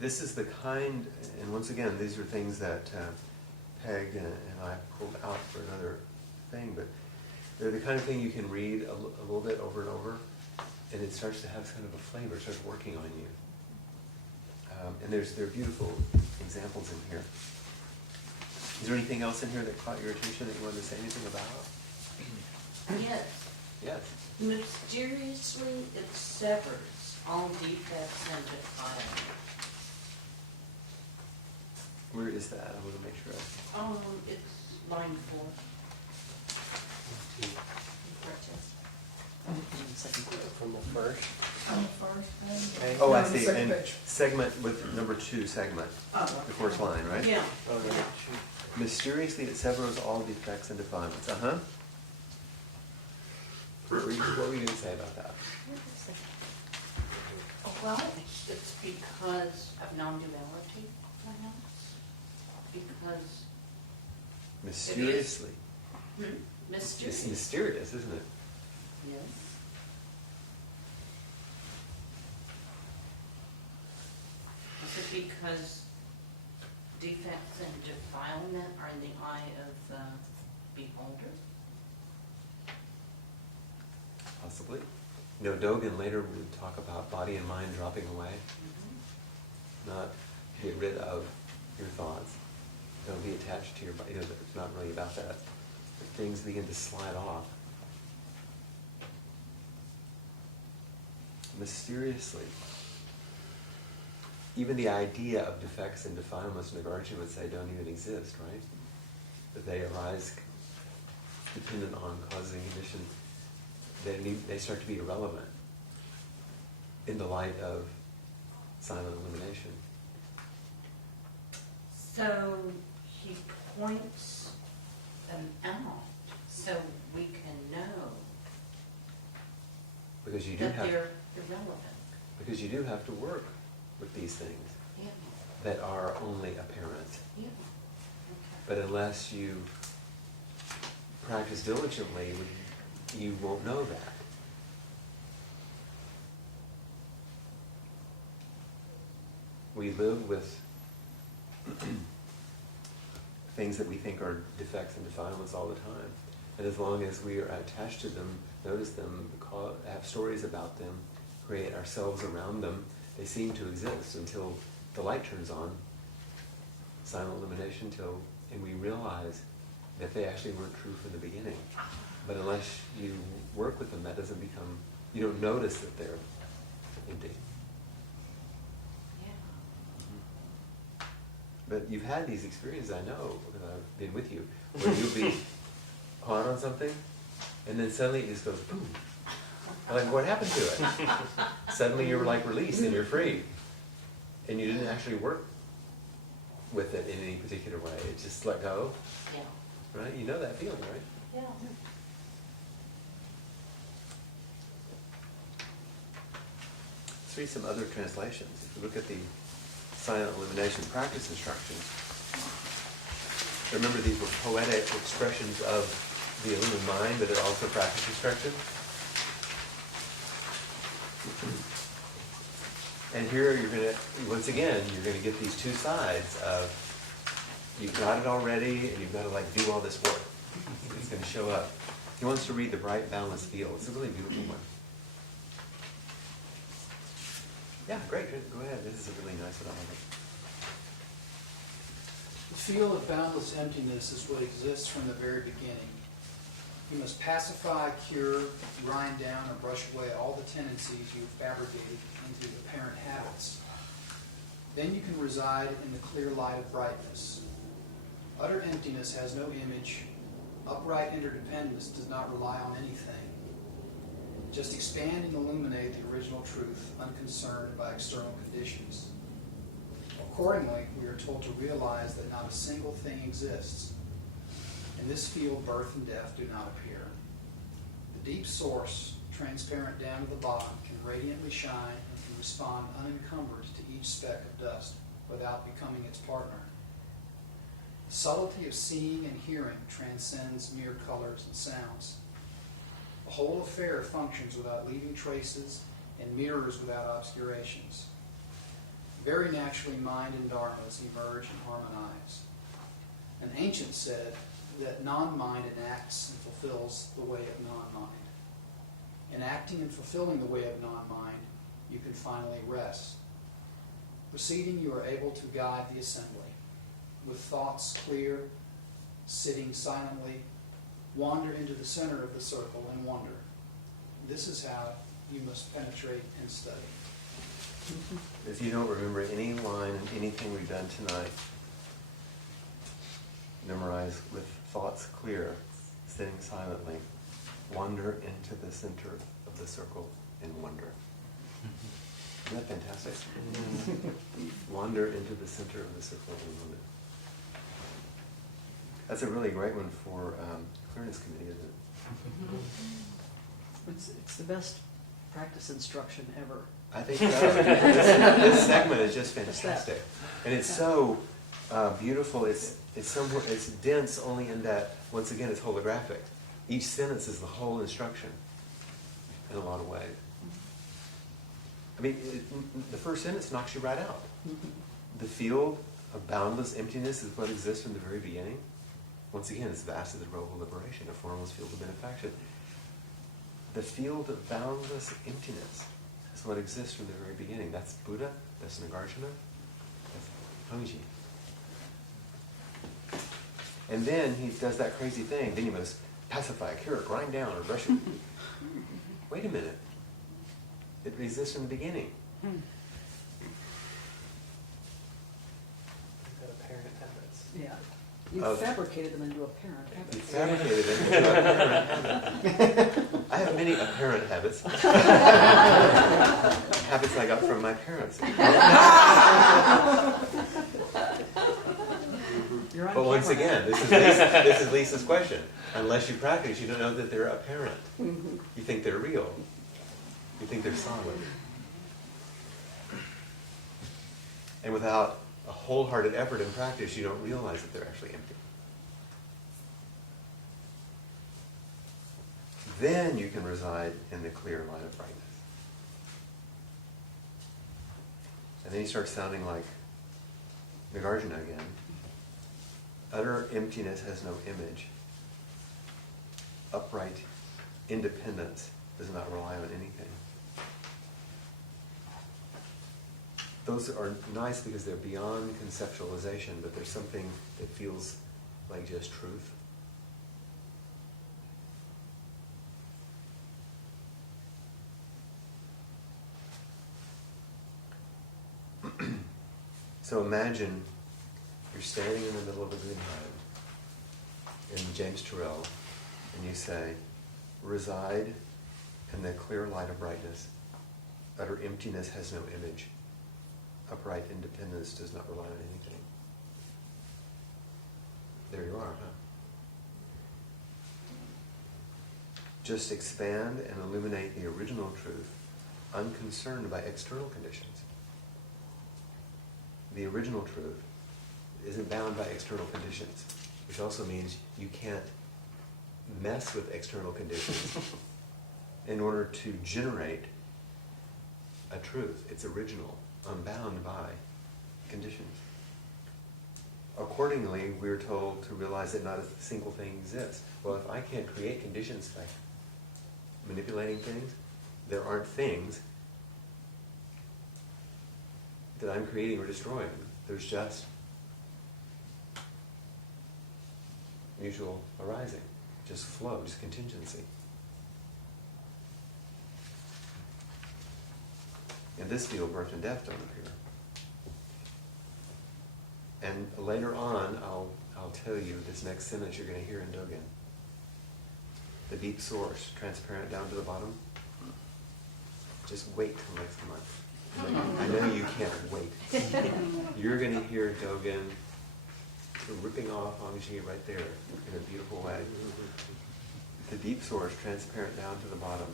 This is the kind, and once again, these are things that Peg and I pulled out for another thing, but they're the kind of thing you can read a little bit over and over, and it starts to have kind of a flavor, starts working on you. And there are beautiful examples in here. Is there anything else in here that caught your attention that you wanted to say anything about? Yes. Yes. Mysteriously it severs all defects and defilements. Where is that? I want to make sure. It's line 4. From the first. On the first page. Okay. Oh, I No, the see. second And page. segment with number 2 segment, Oh, the first line, right? yeah. Oh, no. Mysteriously it severs all defects and defilements. Uh-huh. What were you going to say about that? Well, it's because of non-duality, perhaps. Because Mysteriously. mysterious. It's mysterious, isn't it? Yes. Is it because defects and defilement are in the eye of the beholder? Possibly. Dogen later would talk about body and mind dropping away. Not get rid of your thoughts. Don't be attached to your body. It's not really about that. But things begin to slide off. mysteriously. Even the idea of defects and defilements, Nagarjuna would say, don't even exist, right? That they arise dependent on causing condition. They start to be irrelevant in the light of silent illumination. So he points them out so we can know Because you do that have they're irrelevant. because you do have to work with these things Yeah, that are only apparent. yeah. But unless you practice diligently, you won't know that. We live with things that we think are defects and defilements all the time. And as long as we are attached to them, notice them, have stories about them, create ourselves around them, they seem to exist until the light turns on, silent illumination, and we realize that they actually weren't true from the beginning. But unless you work with them, that doesn't become, you don't notice that they're empty. Yeah. But you've had these experiences, I know, because I've been with you, where you'll be caught on something, and then suddenly it just goes boom. I'm like, what happened to it? Suddenly you're like released and you're free. And you didn't actually work with it in any particular way. It just let go, Yeah. right? You know that feeling, right? Yeah. Let's read some other translations. If you look at the silent illumination practice instructions, remember these were poetic expressions of the illumined mind, but they're also practice instructions. And here you're going to, once again, you're going to get these two sides of you've got it already and you've got to like do all this work. It's going to show up. He wants to read the bright, boundless field. It's a really beautiful one. Yeah, great. Go ahead. This is a really nice one. I like it. The field of boundless emptiness is what exists from the very beginning. You must pacify, cure, grind down, or brush away all the tendencies you've fabricated into apparent habits. Then you can reside in the clear light of brightness. Utter emptiness has no image. Upright interdependence does not rely on anything. Just expand and illuminate the original truth, unconcerned by external conditions. Accordingly, we are told to realize that not a single thing exists. In this field, birth and death do not appear. The deep source, transparent down to the bottom, can radiantly shine and can respond unencumbered to each speck of dust without becoming its partner. The subtlety of seeing and hearing transcends mere colors and sounds. The whole affair functions without leaving traces and mirrors without obscurations. Very naturally, mind and dharmas emerge and harmonize. An ancient said that non-mind enacts and fulfills the way of non-mind. In acting and fulfilling the way of non-mind, you can finally rest. Proceeding, you are able to guide the assembly. With thoughts clear, sitting silently, wander into the center of the circle and wonder. This is how you must penetrate and study. If you don't remember any line of anything we've done tonight, memorize with thoughts clear, sitting silently, wander into the center of the circle and wonder. Isn't that fantastic? Wander into the center of the circle and wonder. That's a really great one for clearness committee, isn't it? It's the best practice instruction ever. I think so. This segment is just fantastic, and it's so beautiful. It's dense only in that once again it's holographic. Each sentence is the whole instruction in a lot of ways. I mean, the first sentence knocks you right out. The field of boundless emptiness is what exists from the very beginning. Once again, it's vast as the robe of liberation, a formless field of benefaction. The field of boundless emptiness is what exists from the very beginning. That's Buddha, that's Nagarjuna, that's Hongzhi. And then he does that crazy thing. Then you must pacify, cure, grind down, or brush it. Wait a minute. It exists from the beginning. Hmm. We've got apparent habits. Yeah. You Of- fabricated them into apparent You habits. fabricated it into an apparent habit. I have many apparent habits. Habits I got from my parents. You're on But once camera now. again, this is Lisa's question. Unless you practice, you don't know that they're apparent. You think they're real. You think they're solid. And without a wholehearted effort in practice, you don't realize that they're actually empty. Then you can reside in the clear light of brightness. And then you start sounding like Nagarjuna again. Utter emptiness has no image. Upright independence does not rely on anything. Those are nice because they're beyond conceptualization, but there's something that feels like just truth. So imagine you're standing in the middle of a green hive in James Turrell, and you say, reside in the clear light of brightness. Utter emptiness has no image. Upright independence does not rely on anything. There you are, huh? Just expand and illuminate the original truth, unconcerned by external conditions. The original truth isn't bound by external conditions, which also means you can't mess with external conditions in order to generate a truth. It's original, unbound by conditions. Accordingly, we're told to realize that not a single thing exists. Well, if I can't create conditions by manipulating things, there aren't things that I'm creating or destroying. There's just mutual arising, just flow, just contingency. In this field, birth and death don't appear. And later on, I'll tell you this next sentence you're going to hear in Dogen. The deep source, transparent down to the bottom. Just wait till next month. I know you can't wait. You're going to hear Dogen ripping off Hongzhi right there in a beautiful way. The deep source, transparent down to the bottom,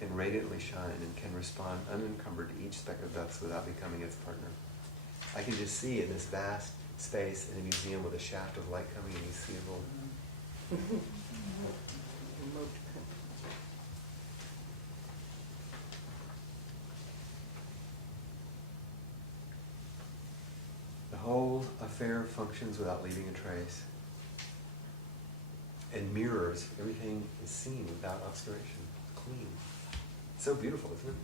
can radiantly shine and can respond unencumbered to each speck of dust without becoming its partner. I can just see in this vast space in a museum with a shaft of light coming and you see a little... The whole affair functions without leaving a trace and mirrors everything is seen without obscuration, clean. So beautiful, isn't it?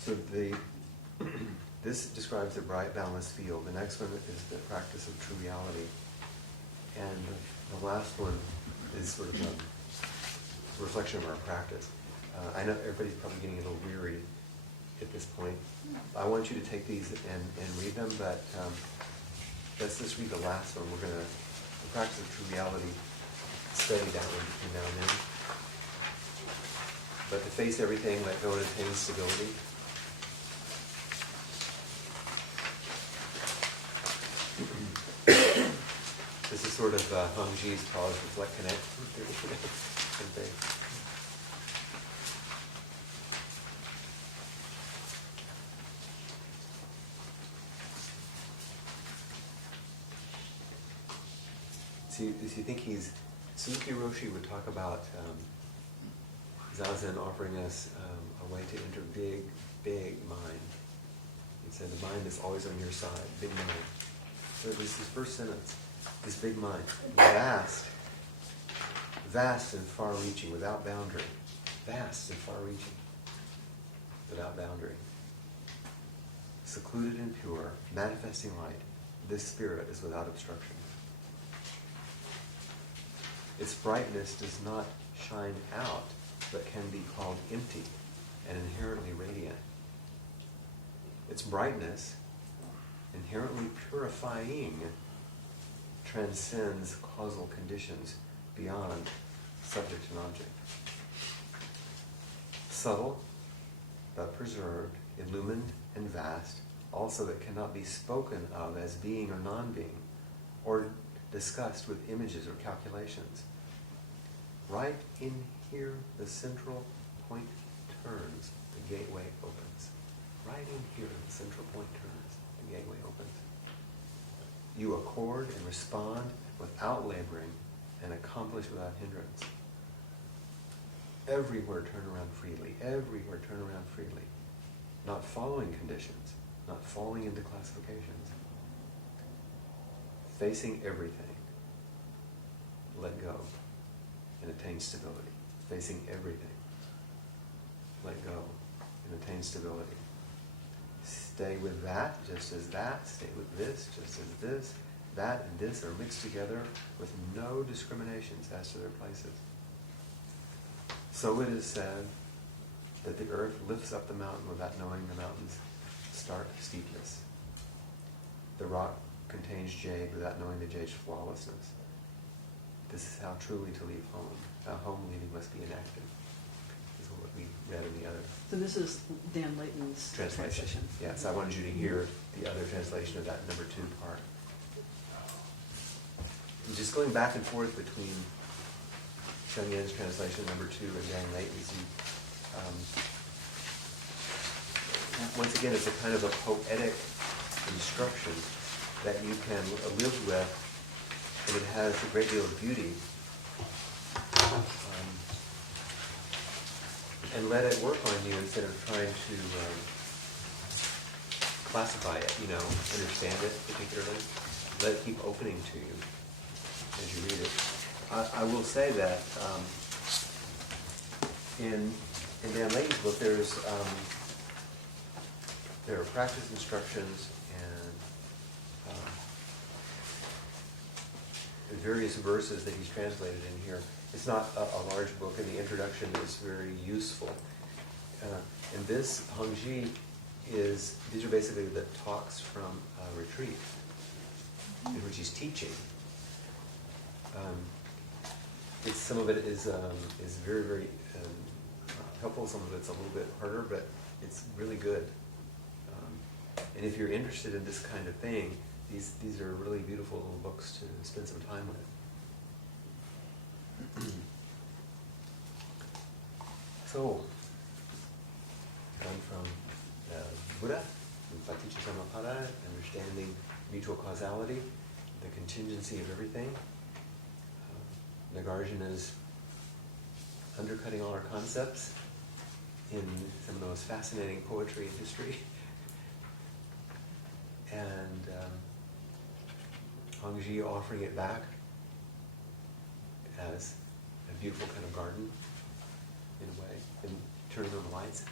So this describes the bright, boundless field. The next one is the practice of true reality. And the last one is sort of a reflection of our practice. I know everybody's probably getting a little weary at this point. I want you to take these and read them, but let's just read the last one. We're going to, the practice of true reality, study that one between now and then. But to face everything, let go and attain stability. This is sort of Hongzhi's pause, reflect, connect. So you think Suzuki Roshi would talk about Zazen offering us a way to enter big, big mind. He said the mind is always on your side, big mind. So this is his first sentence. This big mind, vast, vast and far-reaching, without boundary. Vast and far-reaching, without boundary. secluded and pure, manifesting light, this spirit is without obstruction. Its brightness does not shine out, but can be called empty and inherently radiant. Its brightness, inherently purifying, transcends causal conditions beyond subject and object. Subtle, but preserved, illumined and vast, also that cannot be spoken of as being or non-being, or discussed with images or calculations. Right in here, the central point turns, the gateway opens. Right in here, the central point turns, the gateway opens. You accord and respond without laboring and accomplish without hindrance. Everywhere turn around freely, everywhere turn around freely. Not following conditions, not falling into classifications. Facing everything, let go and attain stability. Facing everything, let go and attain stability. Stay with that, just as that. Stay with this, just as this. That and this are mixed together with no discriminations as to their places. So it is said that the earth lifts up the mountain without knowing the mountain's stark steepness. The rock contains jade without knowing the jade's flawlessness. This is how truly to leave home, how home leaving must be enacted. This is what we read in the other So this is Dan Layton's translation. Yes, I wanted you to hear the other translation of that number 2 part. And just going back and forth between Cheng Yen's translation number 2 and Dan Layton's, once again, it's a kind of a poetic instruction that you can live with, and it has a great deal of beauty. And let it work on you instead of trying to classify it, understand it particularly. Let it keep opening to you as you read it. I will say that in Dan Layton's book, there are practice instructions and various verses that he's translated in here. It's not a large book, and the introduction is very useful. And this Hongzhi these are basically the talks from a retreat in which he's teaching. Some of it is very, very helpful. Some of it's a little bit harder, but it's really good. And if you're interested in this kind of thing, these are really beautiful little books to spend some time with. So, come from Buddha, Paticca understanding mutual causality, the contingency of everything. Nagarjuna's undercutting all our concepts in some of the most fascinating poetry in history. And Hongzhi offering it back as a beautiful kind of garden, in a way, and turning on the lights.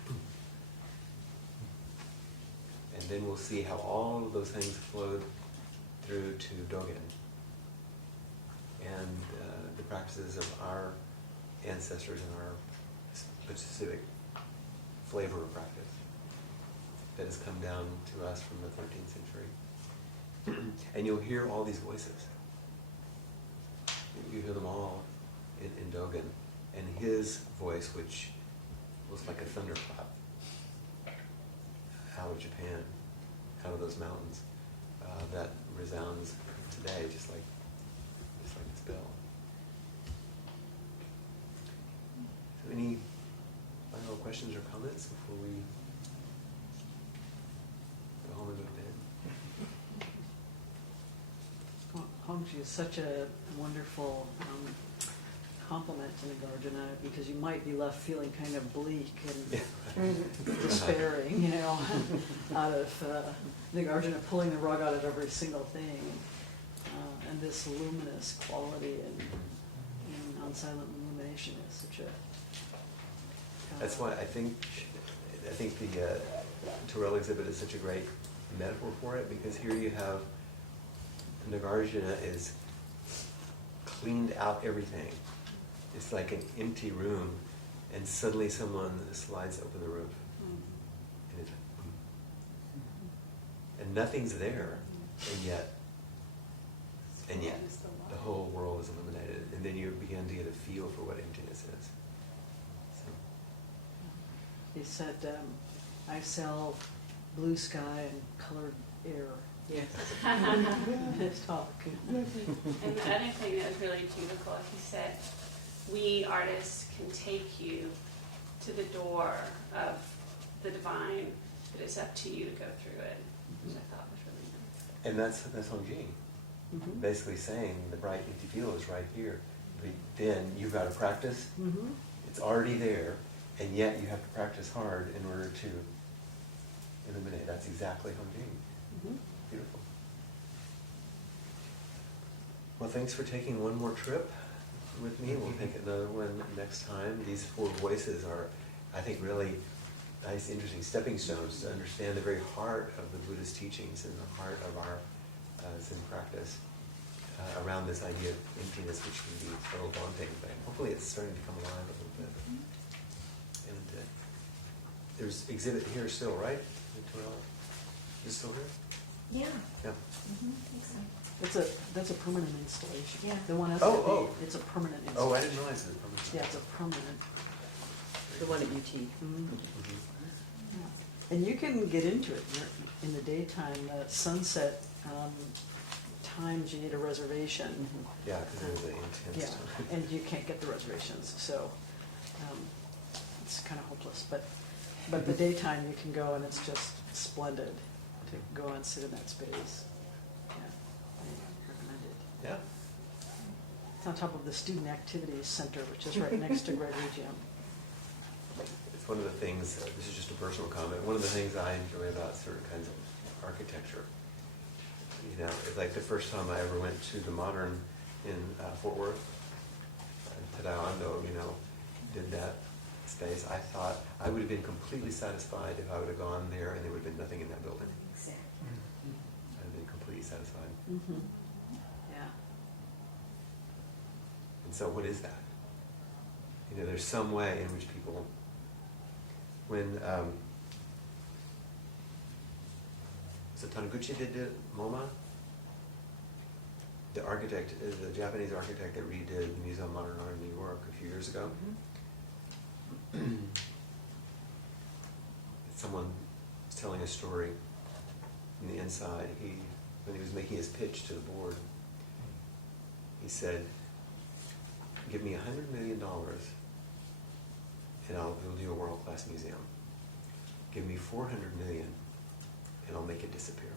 And then we'll see how all of those things flowed through to Dogen and the practices of our ancestors and our specific flavor of practice that has come down to us from the 13th century. And you'll hear all these voices. You hear them all in Dogen. And his voice, which was like a thunderclap out of Japan, out of those mountains, that resounds today, just like this bell. So any final questions or comments before we go home and go to bed? Well, Hongzhi is such a wonderful compliment to Nagarjuna, because you might be left feeling kind of bleak and despairing, out of Nagarjuna pulling the rug out of every single thing, and this luminous quality and non-silent illumination is such a. That's why I think the Terrell exhibit is such a great metaphor for it, because here you have Nagarjuna is cleaned out everything. It's like an empty room, and suddenly someone slides open the roof. And, and nothing's there, and yet the whole world is illuminated, and then you begin to get a feel for what emptiness is. So. He said, I sell blue sky and colored air. Yes. His talk. And the other thing that was really beautiful, he said, we artists can take you to the door of the divine, but it's up to you to go through it, which I thought was really nice. And that's Hongzhi. Mm-hmm. Basically saying the bright empty field is right here. But then you've got to practice. Mm-hmm. It's already there, and yet you have to practice hard in order to illuminate. That's exactly Hongzhi. Mm-hmm. Beautiful. Well, thanks for taking one more trip with me. We'll take another one next time. These four voices are, I think, really nice, interesting stepping stones to understand the very heart of the Buddhist teachings and the heart of our Zen practice around this idea of emptiness, which can be a little daunting, but hopefully it's starting to come alive a little bit. And there's exhibit here still, right? Is it still here? Yeah. Yeah. That's a permanent installation. Yeah. The one it's a permanent installation. Oh, I didn't realize it was permanent. Yeah, it's a permanent. The one at UT. Mm-hmm. Mhm. Yeah. And you can get into it in the daytime. The sunset times you need a reservation. Yeah, because there's the intense Yeah, time. and you can't get the reservations, so it's kind of hopeless. But the daytime you can go, and it's just splendid to go and sit in that space. Yeah, I recommend it. Yeah. It's on top of the Student Activities Center, which is right next to Gregory Gym. It's one of the things, this is just a personal comment, one of the things I enjoy about certain kinds of architecture. You know, it's like the first time I ever went to the Modern in Fort Worth, Tadao Ando, did that space. I thought I would have been completely satisfied if I would have gone there and there would have been nothing in that building. Exactly. I'd have been completely satisfied. Mm-hmm. Yeah. And so what is that? There's some way in which people, when so Taniguchi did MoMA, the architect, the Japanese architect that redid the Museum of Modern Art in New York a few years ago. Someone was telling a story from the inside. When he was making his pitch to the board, he said, "Give me $100 million and I'll build you a world-class museum. Give me $400 million and I'll make it disappear."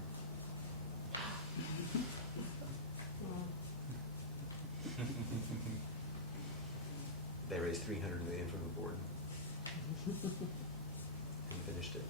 They raised $300 million from the board and finished it.